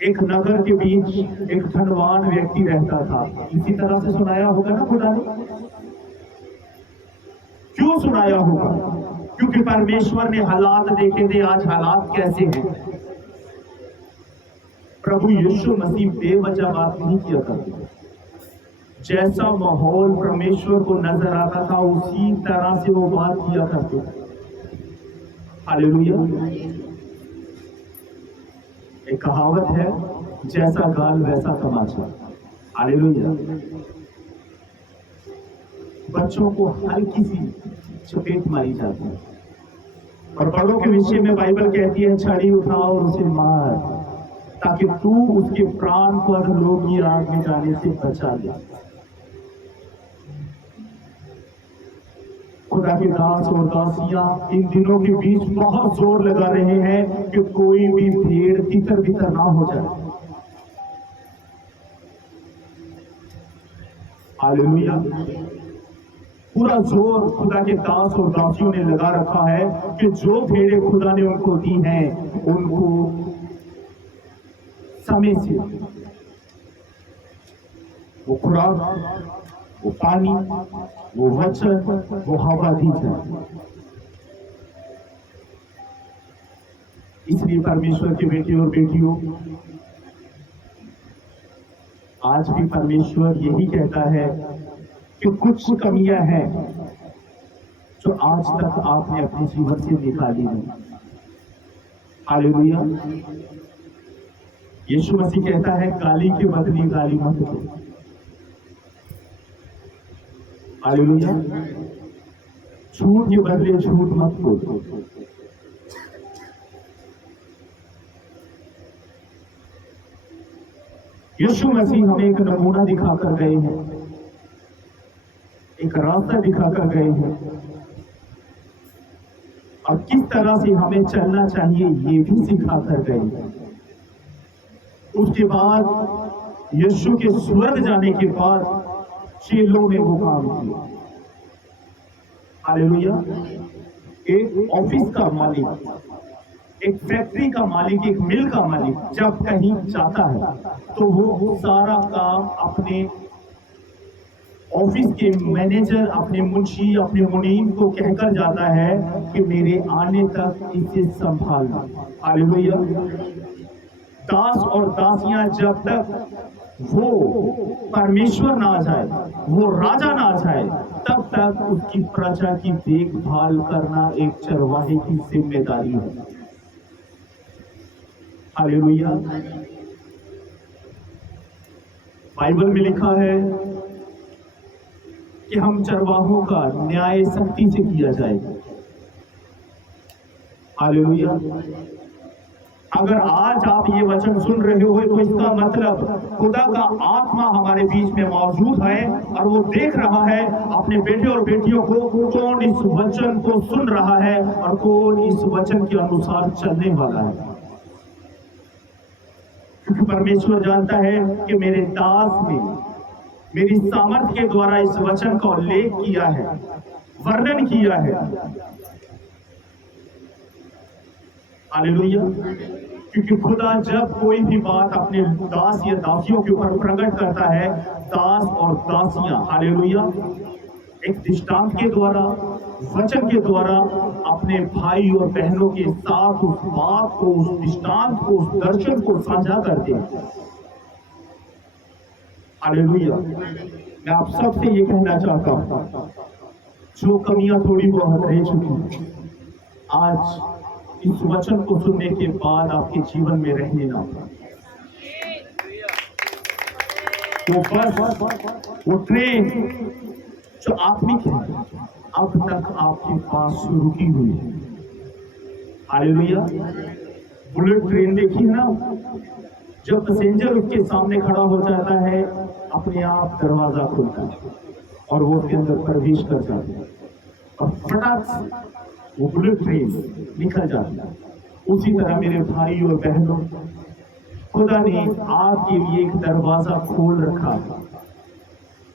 एक नगर के बीच एक धनवान व्यक्ति रहता था। इसी तरह से सुनाया होगा ना खुदा ने? क्यों सुनाया होगा? क्योंकि परमेश्वर ने हालात देखे थे। आज हालात कैसे हैं? प्रभु यीशु मसीह बेवजह बात नहीं किया करते। जैसा माहौल परमेश्वर को नजर आता था उसी तरह से वो बात किया करते थे। हालेलुया। एक कहावत है, जैसा गाल वैसा तमाचा। हालेलुया। बच्चों को हल्की सी चपेट मारी जाती है और बड़ों के विषय में बाइबल कहती है छड़ी उठाओ और उसे मार, ताकि तू उसके प्राण को अधोलोक की आग में जाने से बचा ले। खुदा के दास और दासियां इन दिनों के बीच बहुत जोर लगा रहे हैं कि कोई भी भेड़ तितर बितर ना हो जाए। हालेलुया। पूरा जोर खुदा के दास और दासियों ने लगा रखा है कि जो भेड़ें खुदा ने उनको दी हैं उनको समय से वो खुराक, वो पानी, वो वचन, वो हवा दी जाए। इसलिए परमेश्वर के बेटे और बेटियों, आज भी परमेश्वर यही कहता है कि कुछ कमियां हैं जो आज तक आपने अपने जीवन से निकाली नहीं। हालेलुया। यीशु मसीह कहता है गाली के बदले गाली मत दो। हालेलुया। झूठ के बदले झूठ मत बोलो। यीशु मसीह हमें एक नमूना दिखाकर गए हैं, एक रास्ता दिखाकर गए हैं, और किस तरह से हमें चलना चाहिए ये भी सिखाकर गए हैं। उसके बाद यीशु के स्वर्ग जाने के बाद चेलों ने वो काम किया। हालेलुया। एक ऑफिस का मालिक, एक फैक्ट्री का मालिक, एक मिल का मालिक जब कहीं जाता है तो वो सारा काम अपने ऑफिस के मैनेजर, अपने मुंशी, अपने मुनीम को कहकर जाता है कि मेरे आने तक इसे संभालना। हालेलुया। दास और दासियां जब तक वो परमेश्वर ना आ जाए, वो राजा ना आ जाए, तब तक उसकी प्रजा की देखभाल करना एक चरवाहे की जिम्मेदारी है। हालेलुया। बाइबल में लिखा है कि हम चरवाहों का न्याय सख्ती से किया जाएगा। हालेलुया। अगर आज आप ये वचन सुन रहे हो तो इसका मतलब खुदा का आत्मा हमारे बीच में मौजूद है और वो देख रहा है अपने बेटे और बेटियों को, कौन इस वचन को सुन रहा है और कौन इस वचन के अनुसार चलने वाला है। क्योंकि परमेश्वर जानता है कि मेरे दास ने मेरी सामर्थ के द्वारा इस वचन का उल्लेख किया है, वर्णन किया है। हालेलुया। क्योंकि खुदा जब कोई भी बात अपने दास या दासियों के ऊपर प्रकट करता है, दास और दासियां, हालेलुया, एक दृष्टांत के द्वारा, वचन के द्वारा अपने भाई और बहनों के साथ उस बात को, उस दृष्टांत को, उस दर्शन को साझा करते हैं। हालेलुया। मैं आप सबसे ये कहना चाहता हूं, जो कमियां थोड़ी बहुत रह चुकी, आज इस वचन को सुनने के बाद आपके जीवन में रहने ना तो बस वो ट्रेन जो आत्मिक है अब तक आपके पास रुकी हुई है। हालेलुया। बुलेट ट्रेन देखी है ना, जब पैसेंजर उसके सामने खड़ा हो जाता है अपने आप दरवाजा खुलता है और वो उसके अंदर प्रवेश कर जाता है और फटाक से वो बुलेट ट्रेन निकल जाती है। उसी तरह मेरे भाई और बहनों, खुदा ने आपके लिए एक दरवाजा खोल रखा है।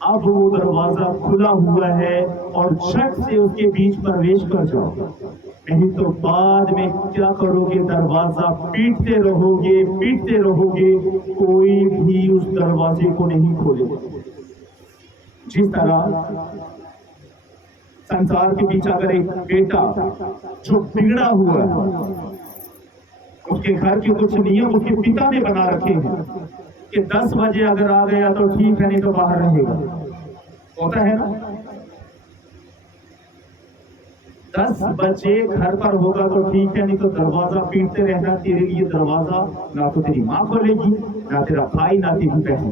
अब वो दरवाजा खुला हुआ है और झट से उसके बीच प्रवेश कर जाओ, नहीं तो बाद में क्या करोगे, दरवाजा पीटते रहोगे, कोई भी उस दरवाजे को नहीं खोलेगा। जिस तरह संसार के बीच अगर एक बेटा जो बिगड़ा हुआ है, उसके घर के कुछ नियम उसके पिता ने बना रखे हैं कि 10 बजे अगर आ गया तो ठीक है, नहीं तो बाहर रहेगा, होता है ना। 10 बजे घर पर होगा तो ठीक है, नहीं तो दरवाजा पीटते रहना। तेरे लिए दरवाजा ना तो तेरी माँ खोलेगी, ना तेरा भाई, ना तेरी बहन।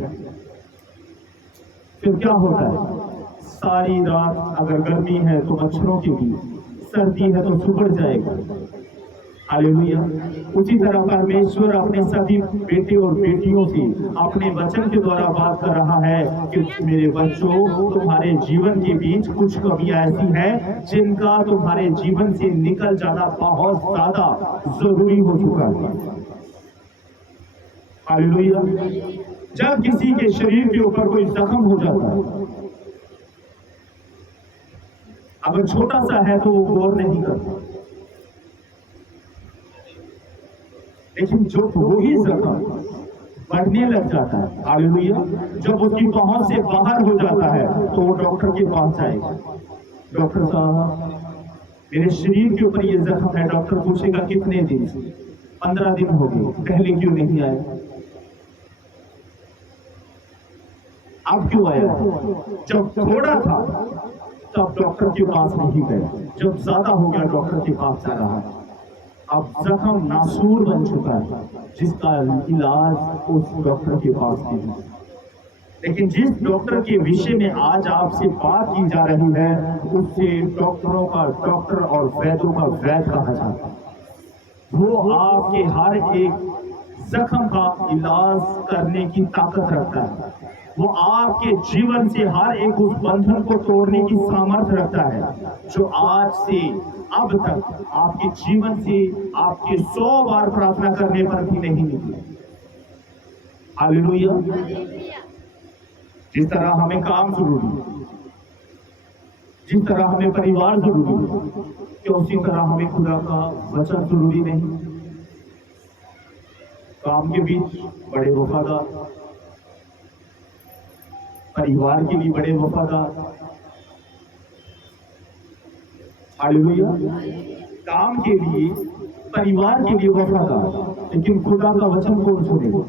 फिर क्या होता है, सारी रात अगर गर्मी है तो मच्छरों के बीच, सर्दी है तो सुबह जाएगा, हालेलुया। उसी तरह परमेश्वर अपने सभी बेटे और बेटियों से अपने वचन के द्वारा बात कर रहा है कि मेरे बच्चों, तुम्हारे जीवन के बीच कुछ कमियां ऐसी हैं जिनका तुम्हारे जीवन से निकल जाना बहुत ज्यादा जरूरी हो चुका है। हालेलुया। जब किसी के शरीर के ऊपर कोई जख्म हो जाता है, अगर छोटा सा है तो वो गौर नहीं करता, लेकिन जो वही जख्म बढ़ने लग जाता है, हालेलुया, जब उसकी पहुंच से बाहर हो जाता है तो वो डॉक्टर के पास जाएगा। डॉक्टर साहब, मेरे शरीर के ऊपर ये जख्म है। डॉक्टर पूछेगा कितने दिन से? 15 दिन हो गए, पहले क्यों नहीं आए? अब क्यों आया? जब थोड़ा था तब डॉक्टर के पास नहीं गए, जब ज्यादा हो गया डॉक्टर के पास जा रहा है। अब जख्म नासूर बन चुका है, जिसका इलाज उस डॉक्टर के पास नहीं। लेकिन जिस डॉक्टर के विषय में आज आपसे बात की जा रही है, उससे डॉक्टरों का डॉक्टर और वैद्यों का वैद्य कहा जाता है। वो आपके हर एक जख्म का इलाज करने की ताकत रखता है। वो आपके जीवन से हर एक उस बंधन को तोड़ने की सामर्थ्य रखता है जो आज से अब तक आपके जीवन से आपके 100 बार प्रार्थना करने पर भी नहीं निकले। हालेलुया। जिस तरह हमें काम जरूरी है, जिस तरह हमें परिवार जरूरी है, क्या उसी तरह हमें खुदा का वचन जरूरी नहीं? काम के बीच बड़े वफादार, परिवार के लिए बड़े वफादार। हालेलुया। काम के लिए, परिवार के लिए वफादार, लेकिन खुदा का वचन कौन सुनेगा?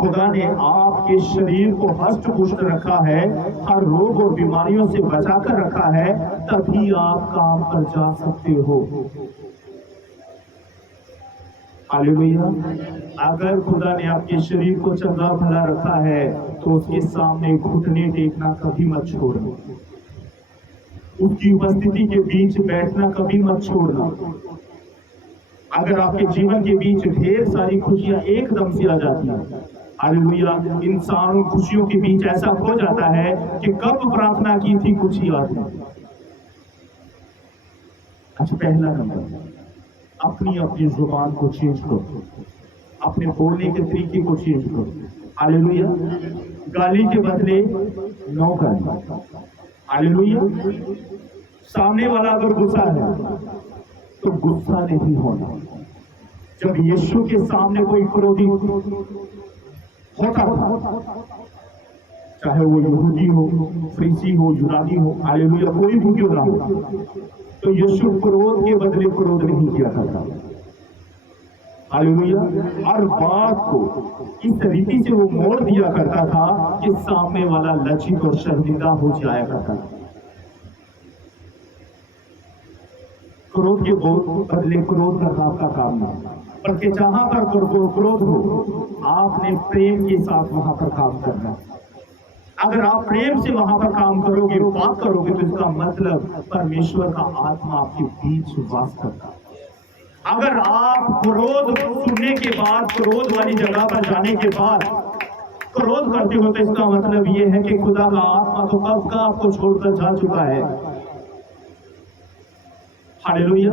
खुदा ने आपके शरीर को हष्ट पुष्ट रखा है, हर रोग और बीमारियों से बचाकर रखा है, तभी आप काम पर जा सकते हो। हालेलुया। अगर खुदा ने आपके शरीर को चंगा भला रखा है तो उसके सामने घुटने टेकना कभी मत छोड़ना, उसकी उपस्थिति के बीच बैठना कभी मत छोड़ना। अगर आपके जीवन के बीच ढेर सारी खुशियां एकदम से आ जाती हैं, हालेलुया, इंसान खुशियों के बीच ऐसा हो जाता है कि कब प्रार्थना की थी कुछ ही याद नहीं। अच्छा, पहला नंबर, अपनी अपनी जुबान को चेंज करो, अपने बोलने के तरीके को चेंज करो। हालेलुया। गाली के बदले नो गाली। हालेलुया। सामने वाला अगर गुस्सा है तो गुस्सा नहीं होना। जब यीशु के सामने कोई क्रोधी होता था, चाहे वो यहूदी हो, फरीसी हो, यूनानी हो, हालेलुया, कोई भी क्यों ना हो, तो यीशु क्रोध के बदले क्रोध नहीं किया करता। हालेलुया। हर बात को इस तरीके से वो मोड़ दिया करता था कि सामने वाला लज्जित और शर्मिंदा हो जाया करता था। क्रोध के बदले क्रोध करना आपका काम नहीं, बल्कि जहां पर क्रोध हो, आपने प्रेम के साथ वहां पर काम करना। अगर आप प्रेम से वहां पर काम करोगे, बात करोगे, तो इसका मतलब परमेश्वर का आत्मा आपके बीच वास करता है। अगर आप क्रोध सुनने के बाद, क्रोध वाली जगह पर जाने के बाद क्रोध करते हो, तो इसका मतलब यह है कि खुदा का आत्मा तो कब का आपको छोड़कर जा चुका है। हालेलुया।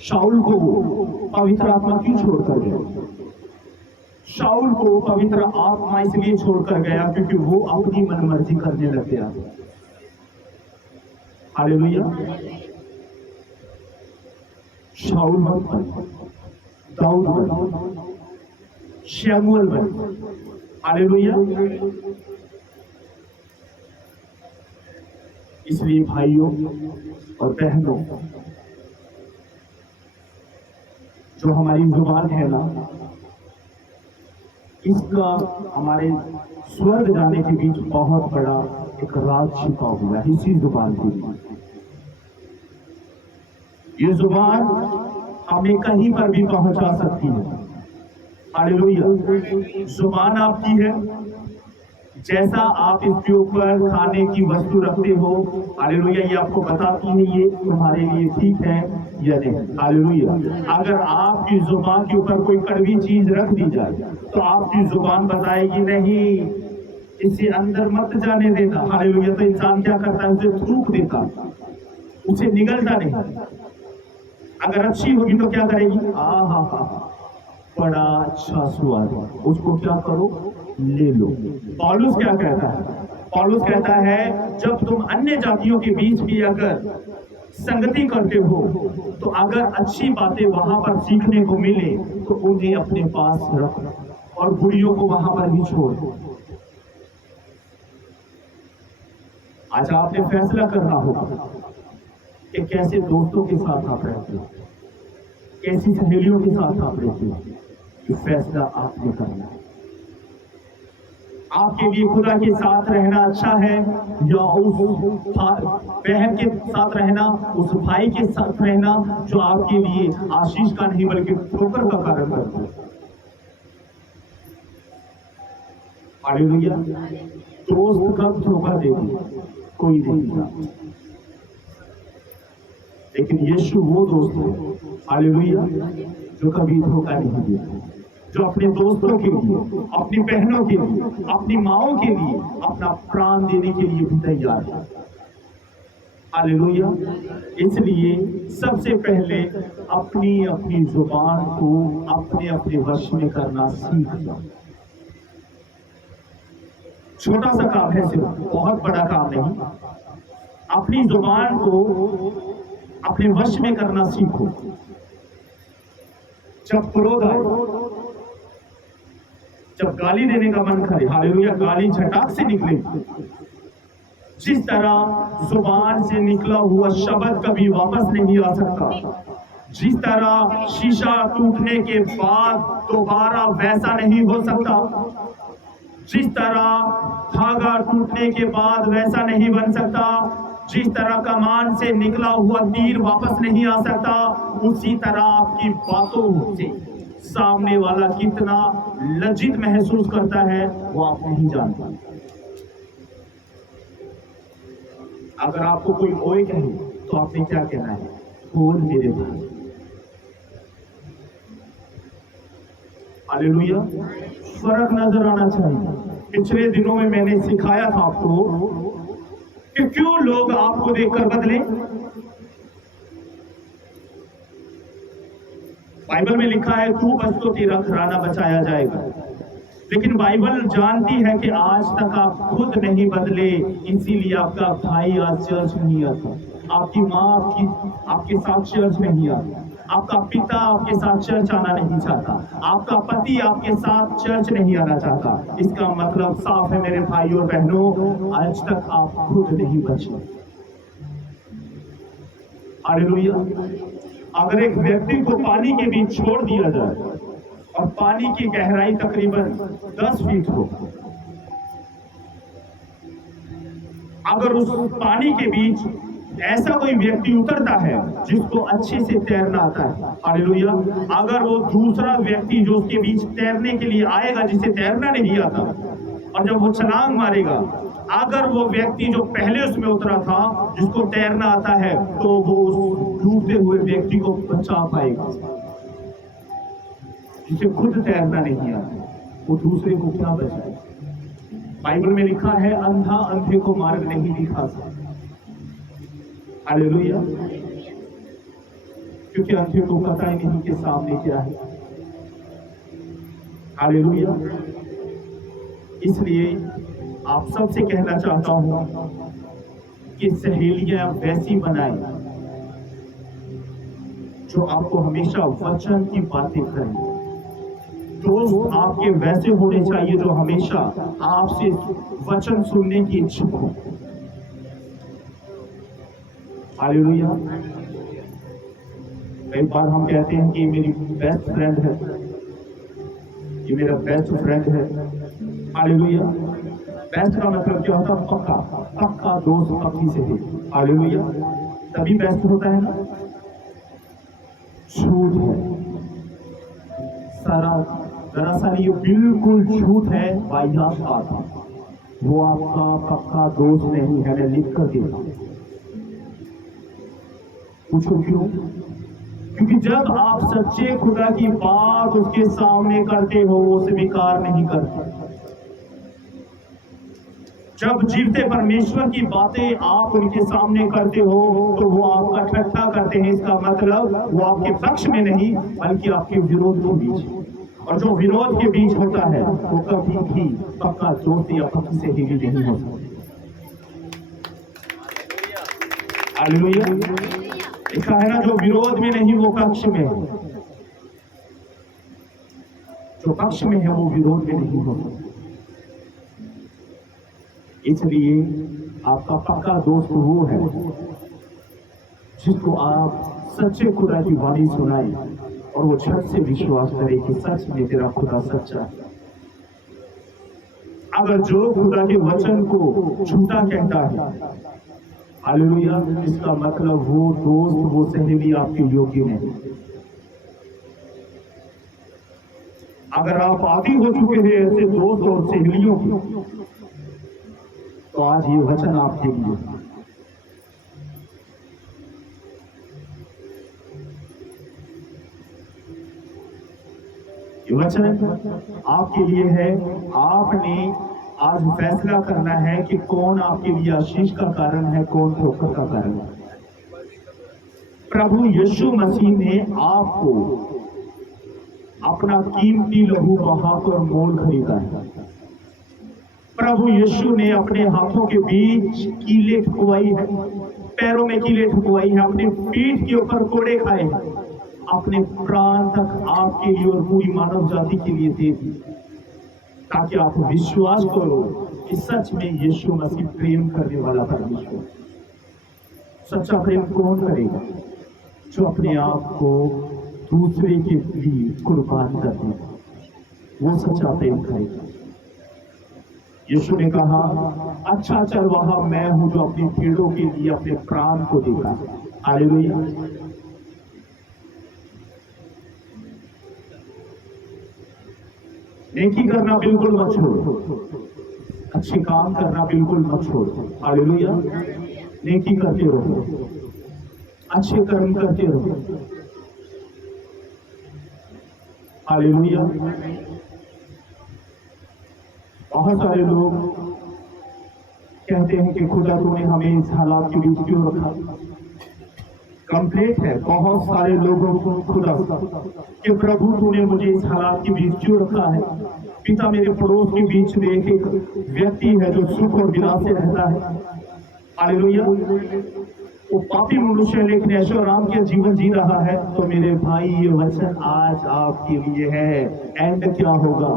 शाऊल को पवित्र आत्मा क्यों छोड़कर गया? शाऊल को पवित्र आत्मा इसलिए छोड़कर गया क्योंकि वो अपनी मनमर्जी करने लग गया। हालेलुया। शाऊल मत बन, दाऊद बन, शमूएल बन। हालेलुया। इसलिए भाइयों और बहनों, जो हमारी जुबान है ना, इसका हमारे स्वर्ग जाने के बीच बहुत बड़ा एक राज छिपा हुआ है इसी जुबान के लिए। ये जुबान हमें कहीं पर भी पहुंचा सकती है। हालेलुया। जुबान आपकी है, जैसा आप इसके ऊपर खाने की वस्तु रखते हो, हालेलुया, ये आपको बताती है ये तुम्हारे लिए ठीक है या नहीं। हालेलुया। अगर आपकी जुबान के ऊपर कोई कड़वी चीज रख दी जाए तो आपकी जुबान बताएगी नहीं, इसे अंदर मत जाने देना। हालेलुया। तो इंसान क्या करता है, उसे थूक देता, उसे निगलता नहीं। अगर अच्छी होगी तो क्या करेगी, हा, बड़ा अच्छा स्वाद, उसको क्या करो, ले लो। पौलुस क्या कहता है, पौलुस कहता है जब तुम अन्य जातियों के बीच भी अगर संगति करते हो तो अगर अच्छी बातें वहां पर सीखने को मिले तो उन्हें अपने पास रखो और बुरियों को वहां पर ही छोड़ दो। आज आपने फैसला करना होगा कि कैसे दोस्तों के साथ आप रहते हो, कैसी सहेलियों के साथ आप रहते हो। ये फैसला आपने करना है। आपके लिए खुदा के साथ रहना अच्छा है या उस बहन के साथ रहना, उस भाई के साथ रहना जो आपके लिए आशीष का नहीं बल्कि ठोकर का कारण करता है। हालेलुया। दोस्त कब धोखा देते, कोई नहीं जानता, लेकिन यीशु वो दोस्त है, हालेलुया, जो कभी धोखा नहीं देता, जो अपने दोस्तों के लिए, अपनी बहनों के लिए, अपनी माओं के लिए अपना प्राण देने के लिए भी तैयार है। हालेलुया। इसलिए सबसे पहले अपनी अपनी जुबान को अपने अपने वश में करना सीख जाओ। छोटा सा काम है, सिर्फ बहुत बड़ा काम नहीं। अपनी जुबान को अपने वश में करना सीखो। जब क्रोध आए, जब गाली देने का मन करे, हालेलुया, गाली झटाक से निकले। जिस तरह जुबान से निकला हुआ शब्द कभी वापस नहीं आ सकता, जिस तरह शीशा टूटने के बाद दोबारा वैसा नहीं हो सकता, जिस तरह धागा टूटने के बाद वैसा नहीं बन सकता, जिस तरह कमान से निकला हुआ तीर वापस नहीं आ सकता, उसी तरह आपकी बातों से सामने वाला कितना लज्जित महसूस करता है वो आप नहीं जानते। अगर आपको कोई ओए कहे तो आपने क्या कहना है, बोल मेरे भाई। हालेलुया। फर्क नजर आना चाहिए। पिछले दिनों में मैंने सिखाया था आपको कि क्यों लोग आपको देखकर बदले। बाइबल में लिखा है तू बच तो तेरा घराना बचाया जाएगा, लेकिन बाइबल जानती है कि आज तक आप खुद नहीं बदले, इसीलिए आपका भाई आज चर्च नहीं आता, आपकी माँ आपके साथ चर्च नहीं आती, आपका पिता आपके साथ चर्च आना नहीं चाहता, आपका पति आपके साथ चर्च नहीं आना चाहता। इसका मतलब साफ है मेरे भाई और बहनों, आज तक आप खुद नहीं बचे। हालेलुया। अगर एक व्यक्ति को पानी के बीच छोड़ दिया जाए और पानी की गहराई तकरीबन 10 फीट हो, अगर उस पानी के बीच ऐसा कोई व्यक्ति उतरता है जिसको अच्छे से तैरना आता है, हालेलुया, अगर वो दूसरा व्यक्ति जो उसके बीच तैरने के लिए आएगा जिसे तैरना नहीं आता, और जब वो छलांग मारेगा, अगर वो व्यक्ति जो पहले उसमें उतरा था जिसको तैरना आता है, तो वो उस डूबते हुए व्यक्ति को बचा पाएगा। जिसे खुद तैरना नहीं आता वो दूसरे को क्या बचाए। बाइबल में लिखा है अंधा अंधे को मार्ग नहीं दिखा सकता। हालेलुया। क्योंकि अंधे को पता ही नहीं कि सामने क्या है। हालेलुया। इसलिए आप सबसे कहना चाहता हूं कि सहेलियां वैसी बनाएं जो आपको हमेशा वचन की बातें करें। दोस्त आपके वैसे होने चाहिए जो हमेशा आपसे वचन सुनने की इच्छुक हो। हालेलुया। कई बार हम कहते हैं कि मेरी बेस्ट फ्रेंड है, ये मेरा बेस्ट फ्रेंड है। हालेलुया। बेस्ट का मतलब क्या होता है, पक्का पक्का दोस्त पक्की से है। हालेलुया। तभी बेस्ट होता है ना। झूठ है सारा, दरअसल ये बिल्कुल झूठ है, वाहियात बात है। वो आपका पक्का दोस्त नहीं है। मैं लिख कर देता हूं। पूछो क्यों? क्योंकि जब आप सच्चे खुदा की बात उसके सामने करते हो वो स्वीकार नहीं करता। जब जीवते परमेश्वर की बातें आप उनके सामने करते हो तो वो आपका ठट्ठा करते हैं। इसका मतलब वो आपके पक्ष में नहीं बल्कि आपके विरोध के बीच। और जो विरोध के बीच होता है वो कभी भी पक्का दोस्त या पक्की सहेली नहीं हो सकती। हालेलुया। लिखा है ना, जो विरोध में नहीं वो पक्ष में है। जो पक्ष में है वो विरोध में नहीं हो सकता। इसलिए आपका पक्का दोस्त वो है जिसको आप सच्चे खुदा की वाणी सुनाए और वो झट से विश्वास करे कि सच में तेरा खुदा सच्चा है। अगर जो खुदा के वचन को झूठा कहता है, हालेलुया, इसका मतलब वो दोस्त वो सहेली आपके योग्य नहीं। अगर आप आदी हो चुके हैं ऐसे दोस्त और सहेलियों की तो आज ये वचन आपके लिए। ये वचन आपके लिए है। आपने आज फैसला करना है कि कौन आपके लिए आशीष का कारण है, कौन ठोकर का कारण है। प्रभु यीशु मसीह ने आपको अपना कीमती लहू बहाकर मोल खरीदा है। प्रभु यीशु ने अपने हाथों के बीच कीले ठुकवाई है, पैरों में कीले ठुकवाई है, अपने पीठ के ऊपर कोड़े खाए हैं, अपने प्राण तक आपके लिए और पूरी मानव जाति के लिए दे दी, ताकि आप विश्वास करो कि सच में यीशु मसीह प्रेम करने वाला परमेश्वर। सच्चा प्रेम कौन करेगा? जो अपने आप को दूसरे के लिए कुर्बान कर दे, वो सच्चा प्रेम करेगा। यीशु ने कहा, अच्छा चरवाहा मैं हूं जो अपनी भेड़ों के लिए अपने प्राण को देता है। हालेलुया। नेकी करना बिल्कुल मत छोड़ो, अच्छे काम करना बिल्कुल मत छोड़ो। हालेलुया। नेकी करते रहो, अच्छे कर्म करते रहो। हालेलुया। बहुत सारे लोग कहते हैं कि खुदा तूने हमें इस हालात के बीच क्यों रखा। कंप्लेंट है बहुत सारे लोगों को खुदा कि प्रभु तूने मुझे इस हालात के बीच क्यों रखा है। पिता मेरे पड़ोस के बीच में एक व्यक्ति है जो सुख और विलास से रहता है। हालेलुया। वो पापी मनुष्य लेकिन ऐशो आराम के जीवन जी रहा है। तो मेरे भाई ये वचन आज आपके लिए है। एंड क्या होगा?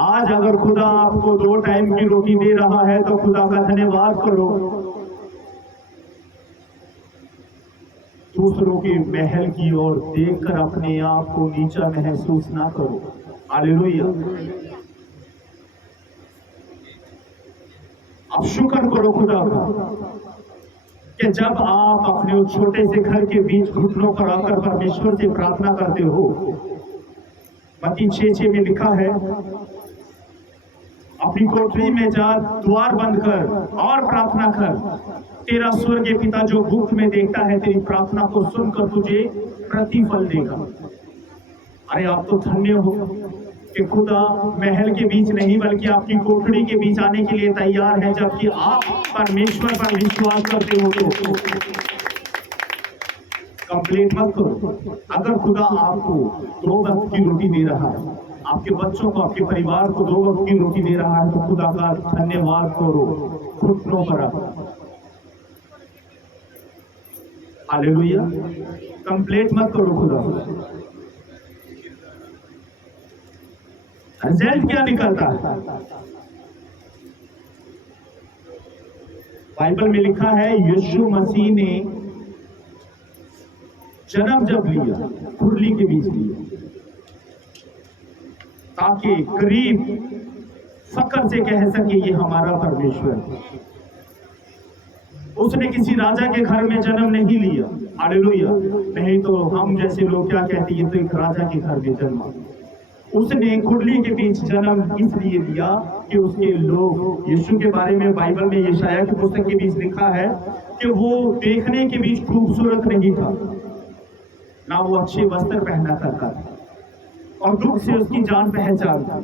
आज अगर खुदा आपको 2 टाइम की रोटी दे रहा है तो खुदा का धन्यवाद करो। दूसरों के महल की ओर देखकर अपने आप को नीचा महसूस ना करो। हालेलुया। आप शुक्र करो खुदा का कि जब आप अपने उस छोटे से घर के बीच घुटनों पर आकर परमेश्वर से प्रार्थना करते हो। मत्ती 6:6 में लिखा है, अपनी कोठरी में जा, द्वार बंद कर और प्रार्थना कर। तेरा स्वर्गीय पिता जो गुप्त में देखता है तेरी प्रार्थना को सुनकर तुझे प्रतिफल देगा। अरे आप तो धन्य हो कि खुदा महल के बीच नहीं बल्कि आपकी कोठरी के बीच आने के लिए तैयार है, जबकि आप परमेश्वर पर विश्वास करते हो। तो कंप्लेंट मत करो। अगर खुदा आपको 2 वक्त की रोटी दे रहा है, आपके बच्चों को, आपके परिवार को 2 वक्त की रोटी दे रहा है, तो खुदा का धन्यवाद करो। घुटनों पर हालेलुया। कंप्लेंट मत करो खुदा। रिजल्ट क्या निकलता है? बाइबल में लिखा है यीशु मसीह ने जन्म जब लिया खुरली के बीच लिया, ताकि गरीब फकर से कह सके ये हमारा परमेश्वर। उसने किसी राजा के घर में जन्म नहीं लिया। हालेलुया। नहीं तो हम जैसे लोग क्या कहते हैं, ये तो एक राजा के घर में जन्मा। उसने कुंडली के बीच जन्म इसलिए दिया कि उसके लोग, यीशु के बारे में बाइबल में यशायाह की पुस्तक के बीच लिखा है कि वो देखने के बीच खूबसूरत नहीं था, ना वो अच्छे वस्त्र पहना करता था, और दुख से उसकी जान पहचान थी।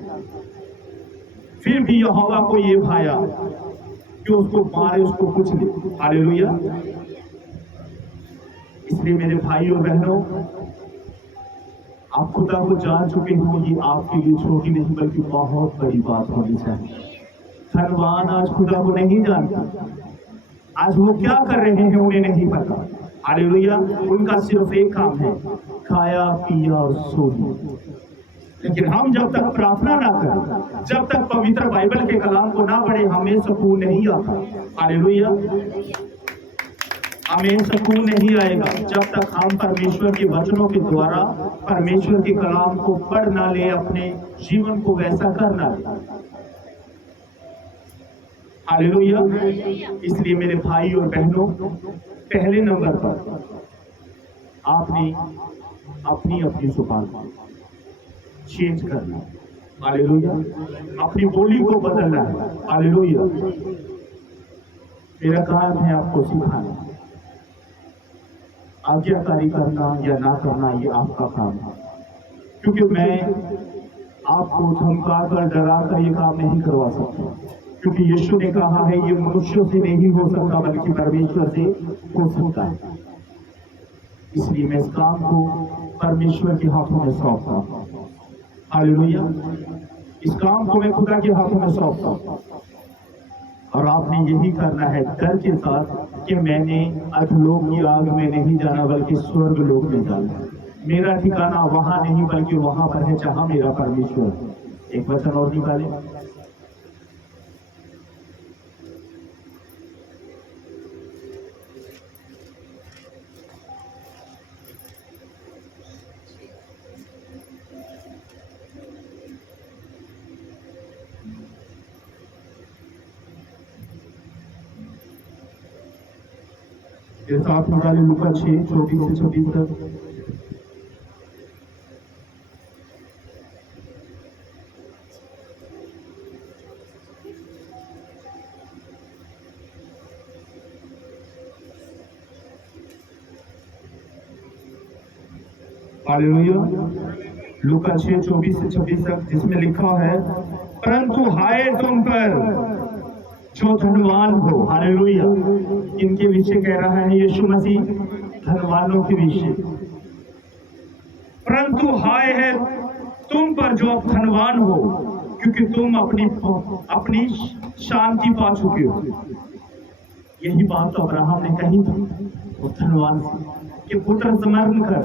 फिर भी यहोवा को ये भाया कि उसको मारे, उसको कुछ ले। हालेलुया। इसलिए मेरे भाई और बहनों, आप खुदा को जान चुके हो, ये आपके लिए छोटी नहीं बल्कि बहुत बड़ी बात होनी चाहिए। धनवान आज खुदा को नहीं जानते, आज वो क्या कर रहे हैं उन्हें नहीं पता। हालेलुया। उनका सिर्फ एक काम है, खाया पिया और सोना। लेकिन हम जब तक प्रार्थना ना करें, जब तक पवित्र बाइबल के कलाम को ना पढ़े, हमें सुकून नहीं आता। हालेलुया। हमें सुकून नहीं आएगा जब तक हम परमेश्वर के वचनों के द्वारा परमेश्वर के कलाम को पढ़ ना ले, अपने जीवन को वैसा कर ना ले। हालेलुया। इसलिए मेरे भाई और बहनों, पहले नंबर पर आपने अपनी अपनी जुबान चेंज करना। हालेलुया। अपनी बोली को बदलना है। हालेलुया। मेरा काम है आपको सिखाना, आज्ञाकारी करना या ना करना ये आपका काम है। क्योंकि मैं आपको धमका कर, डरा कर ये काम नहीं करवा सकता, क्योंकि यीशु ने कहा है ये मनुष्यों से नहीं हो सकता बल्कि परमेश्वर से हो सकता है। इसलिए मैं इस काम को परमेश्वर के हाथों में सौंपता हूं। हालेलुया। इस काम को मैं खुदा के हाथों में सौंपता हूं, और आपने यही करना है डर के साथ कि मैंने अधलोक की आग में नहीं जाना बल्कि स्वर्ग लोक में जाना। मेरा ठिकाना वहां नहीं बल्कि वहां पर है जहां मेरा परमेश्वर। एक वचन और निकाले। ये साथ निकाले लूका 6:24 से 26 तक। हालेलुया। लूका 6:24 से 26 तक, जिसमें लिखा है, परंतु हाय तुम पर जो धनवान हो। हालेलुया। इनके विषय कह रहा है यीशु मसीह, धनवानों के विषय। परंतु हाय है तुम पर जो धनवान हो, क्योंकि तुम अपनी शांति पा चुके हो। यही बात तो अब्राहम ने कही थी उस धनवान से कि पुत्र स्मरण कर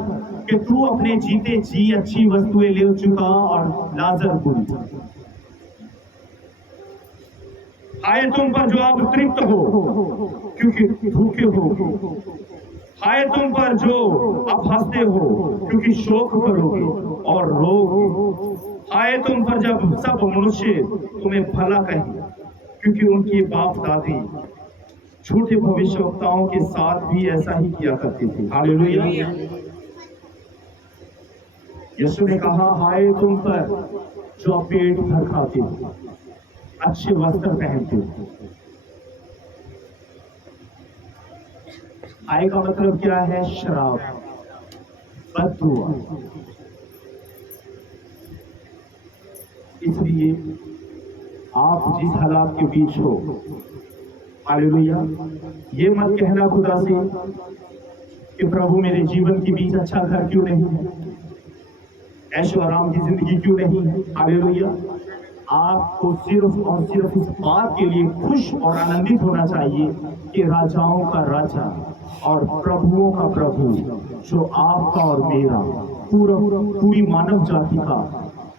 कि तू अपने जीते जी अच्छी वस्तुएं ले चुका और लाजर बुरी। हाय तुम पर जो आप तृप्त हो क्योंकि भूखे हो। हाय तुम पर जो आप हंसते हो क्योंकि शोक करोगे और रोगे। हाय तुम पर जब सब मनुष्य तुम्हें भला कहें, क्योंकि उनके बाप दादी झूठे भविष्यवक्ताओं के साथ भी ऐसा ही किया करते थे। हालेलुया। यीशु ने कहा, हाय तुम पर जो पेट भर खाते हो, अच्छे वस्त्र पहनते हो। हाय का मतलब क्या है? शराब, बददुआ। इसलिए आप जिस हालात के बीच हो, हालेलुया, ये मत कहना खुदा से कि प्रभु मेरे जीवन के बीच अच्छा घर क्यों नहीं है, ऐशो आराम की जिंदगी क्यों नहीं है। हालेलुया। आपको सिर्फ और सिर्फ इस बात के लिए खुश और आनंदित होना चाहिए कि राजाओं का राजा और प्रभुओं का प्रभु, जो आपका और मेरा पूरी मानव जाति का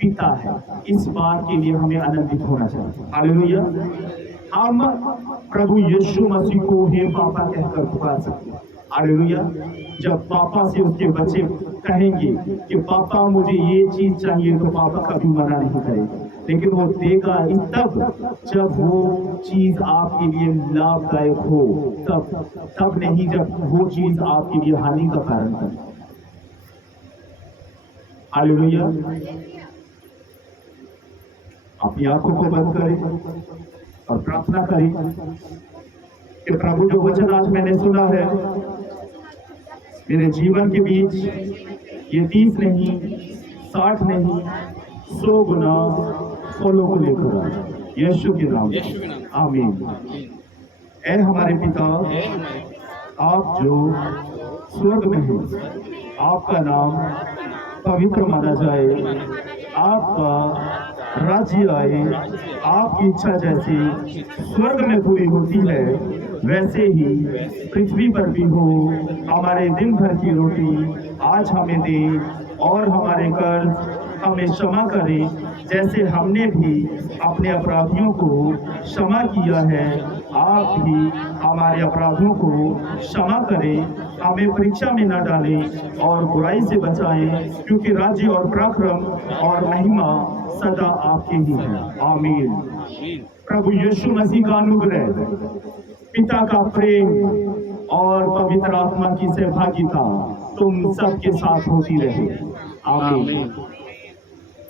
पिता है, इस बात के लिए हमें आनंदित होना चाहिए। हालेलुया। हम प्रभु यीशु मसीह को हे पापा कहकर पुकार सकते हैं। हालेलुया। जब पापा से उसके बच्चे कहेंगे कि पापा मुझे ये चीज चाहिए, तो पापा कभी मना नहीं करेगा, लेकिन वो देगा तब जब वो चीज आपके लिए लाभदायक हो, तब नहीं जब वो चीज आपके लिए हानि का कारण बने। हालेलुया। अपनी आंखों को बंद करें और प्रार्थना करें कि प्रभु जो वचन आज मैंने सुना है मेरे जीवन के बीच ये 30 नहीं 60 नहीं 100 गुना फलों को लेकर आए यीशु के नाम में आमीन। ऐ हमारे पिता आप जो स्वर्ग में हैं आपका नाम पवित्र माना जाए, आपका राज्य आए, आपकी इच्छा जैसी स्वर्ग में पूरी होती है वैसे ही पृथ्वी पर भी हो। हमारे दिन भर की रोटी आज हमें दे और हमारे कर्ज हमें क्षमा करें जैसे हमने भी अपने अपराधियों को क्षमा किया है। आप भी हमारे अपराधों को क्षमा करें, हमें परीक्षा में न डालें और बुराई से बचाएं, क्योंकि राज्य और पराक्रम और महिमा सदा आपके ही है। आमीन। प्रभु यीशु मसीह का अनुग्रह, पिता का प्रेम और पवित्र आत्मा की सहभागिता तुम सबके साथ होती रहे। आमीन।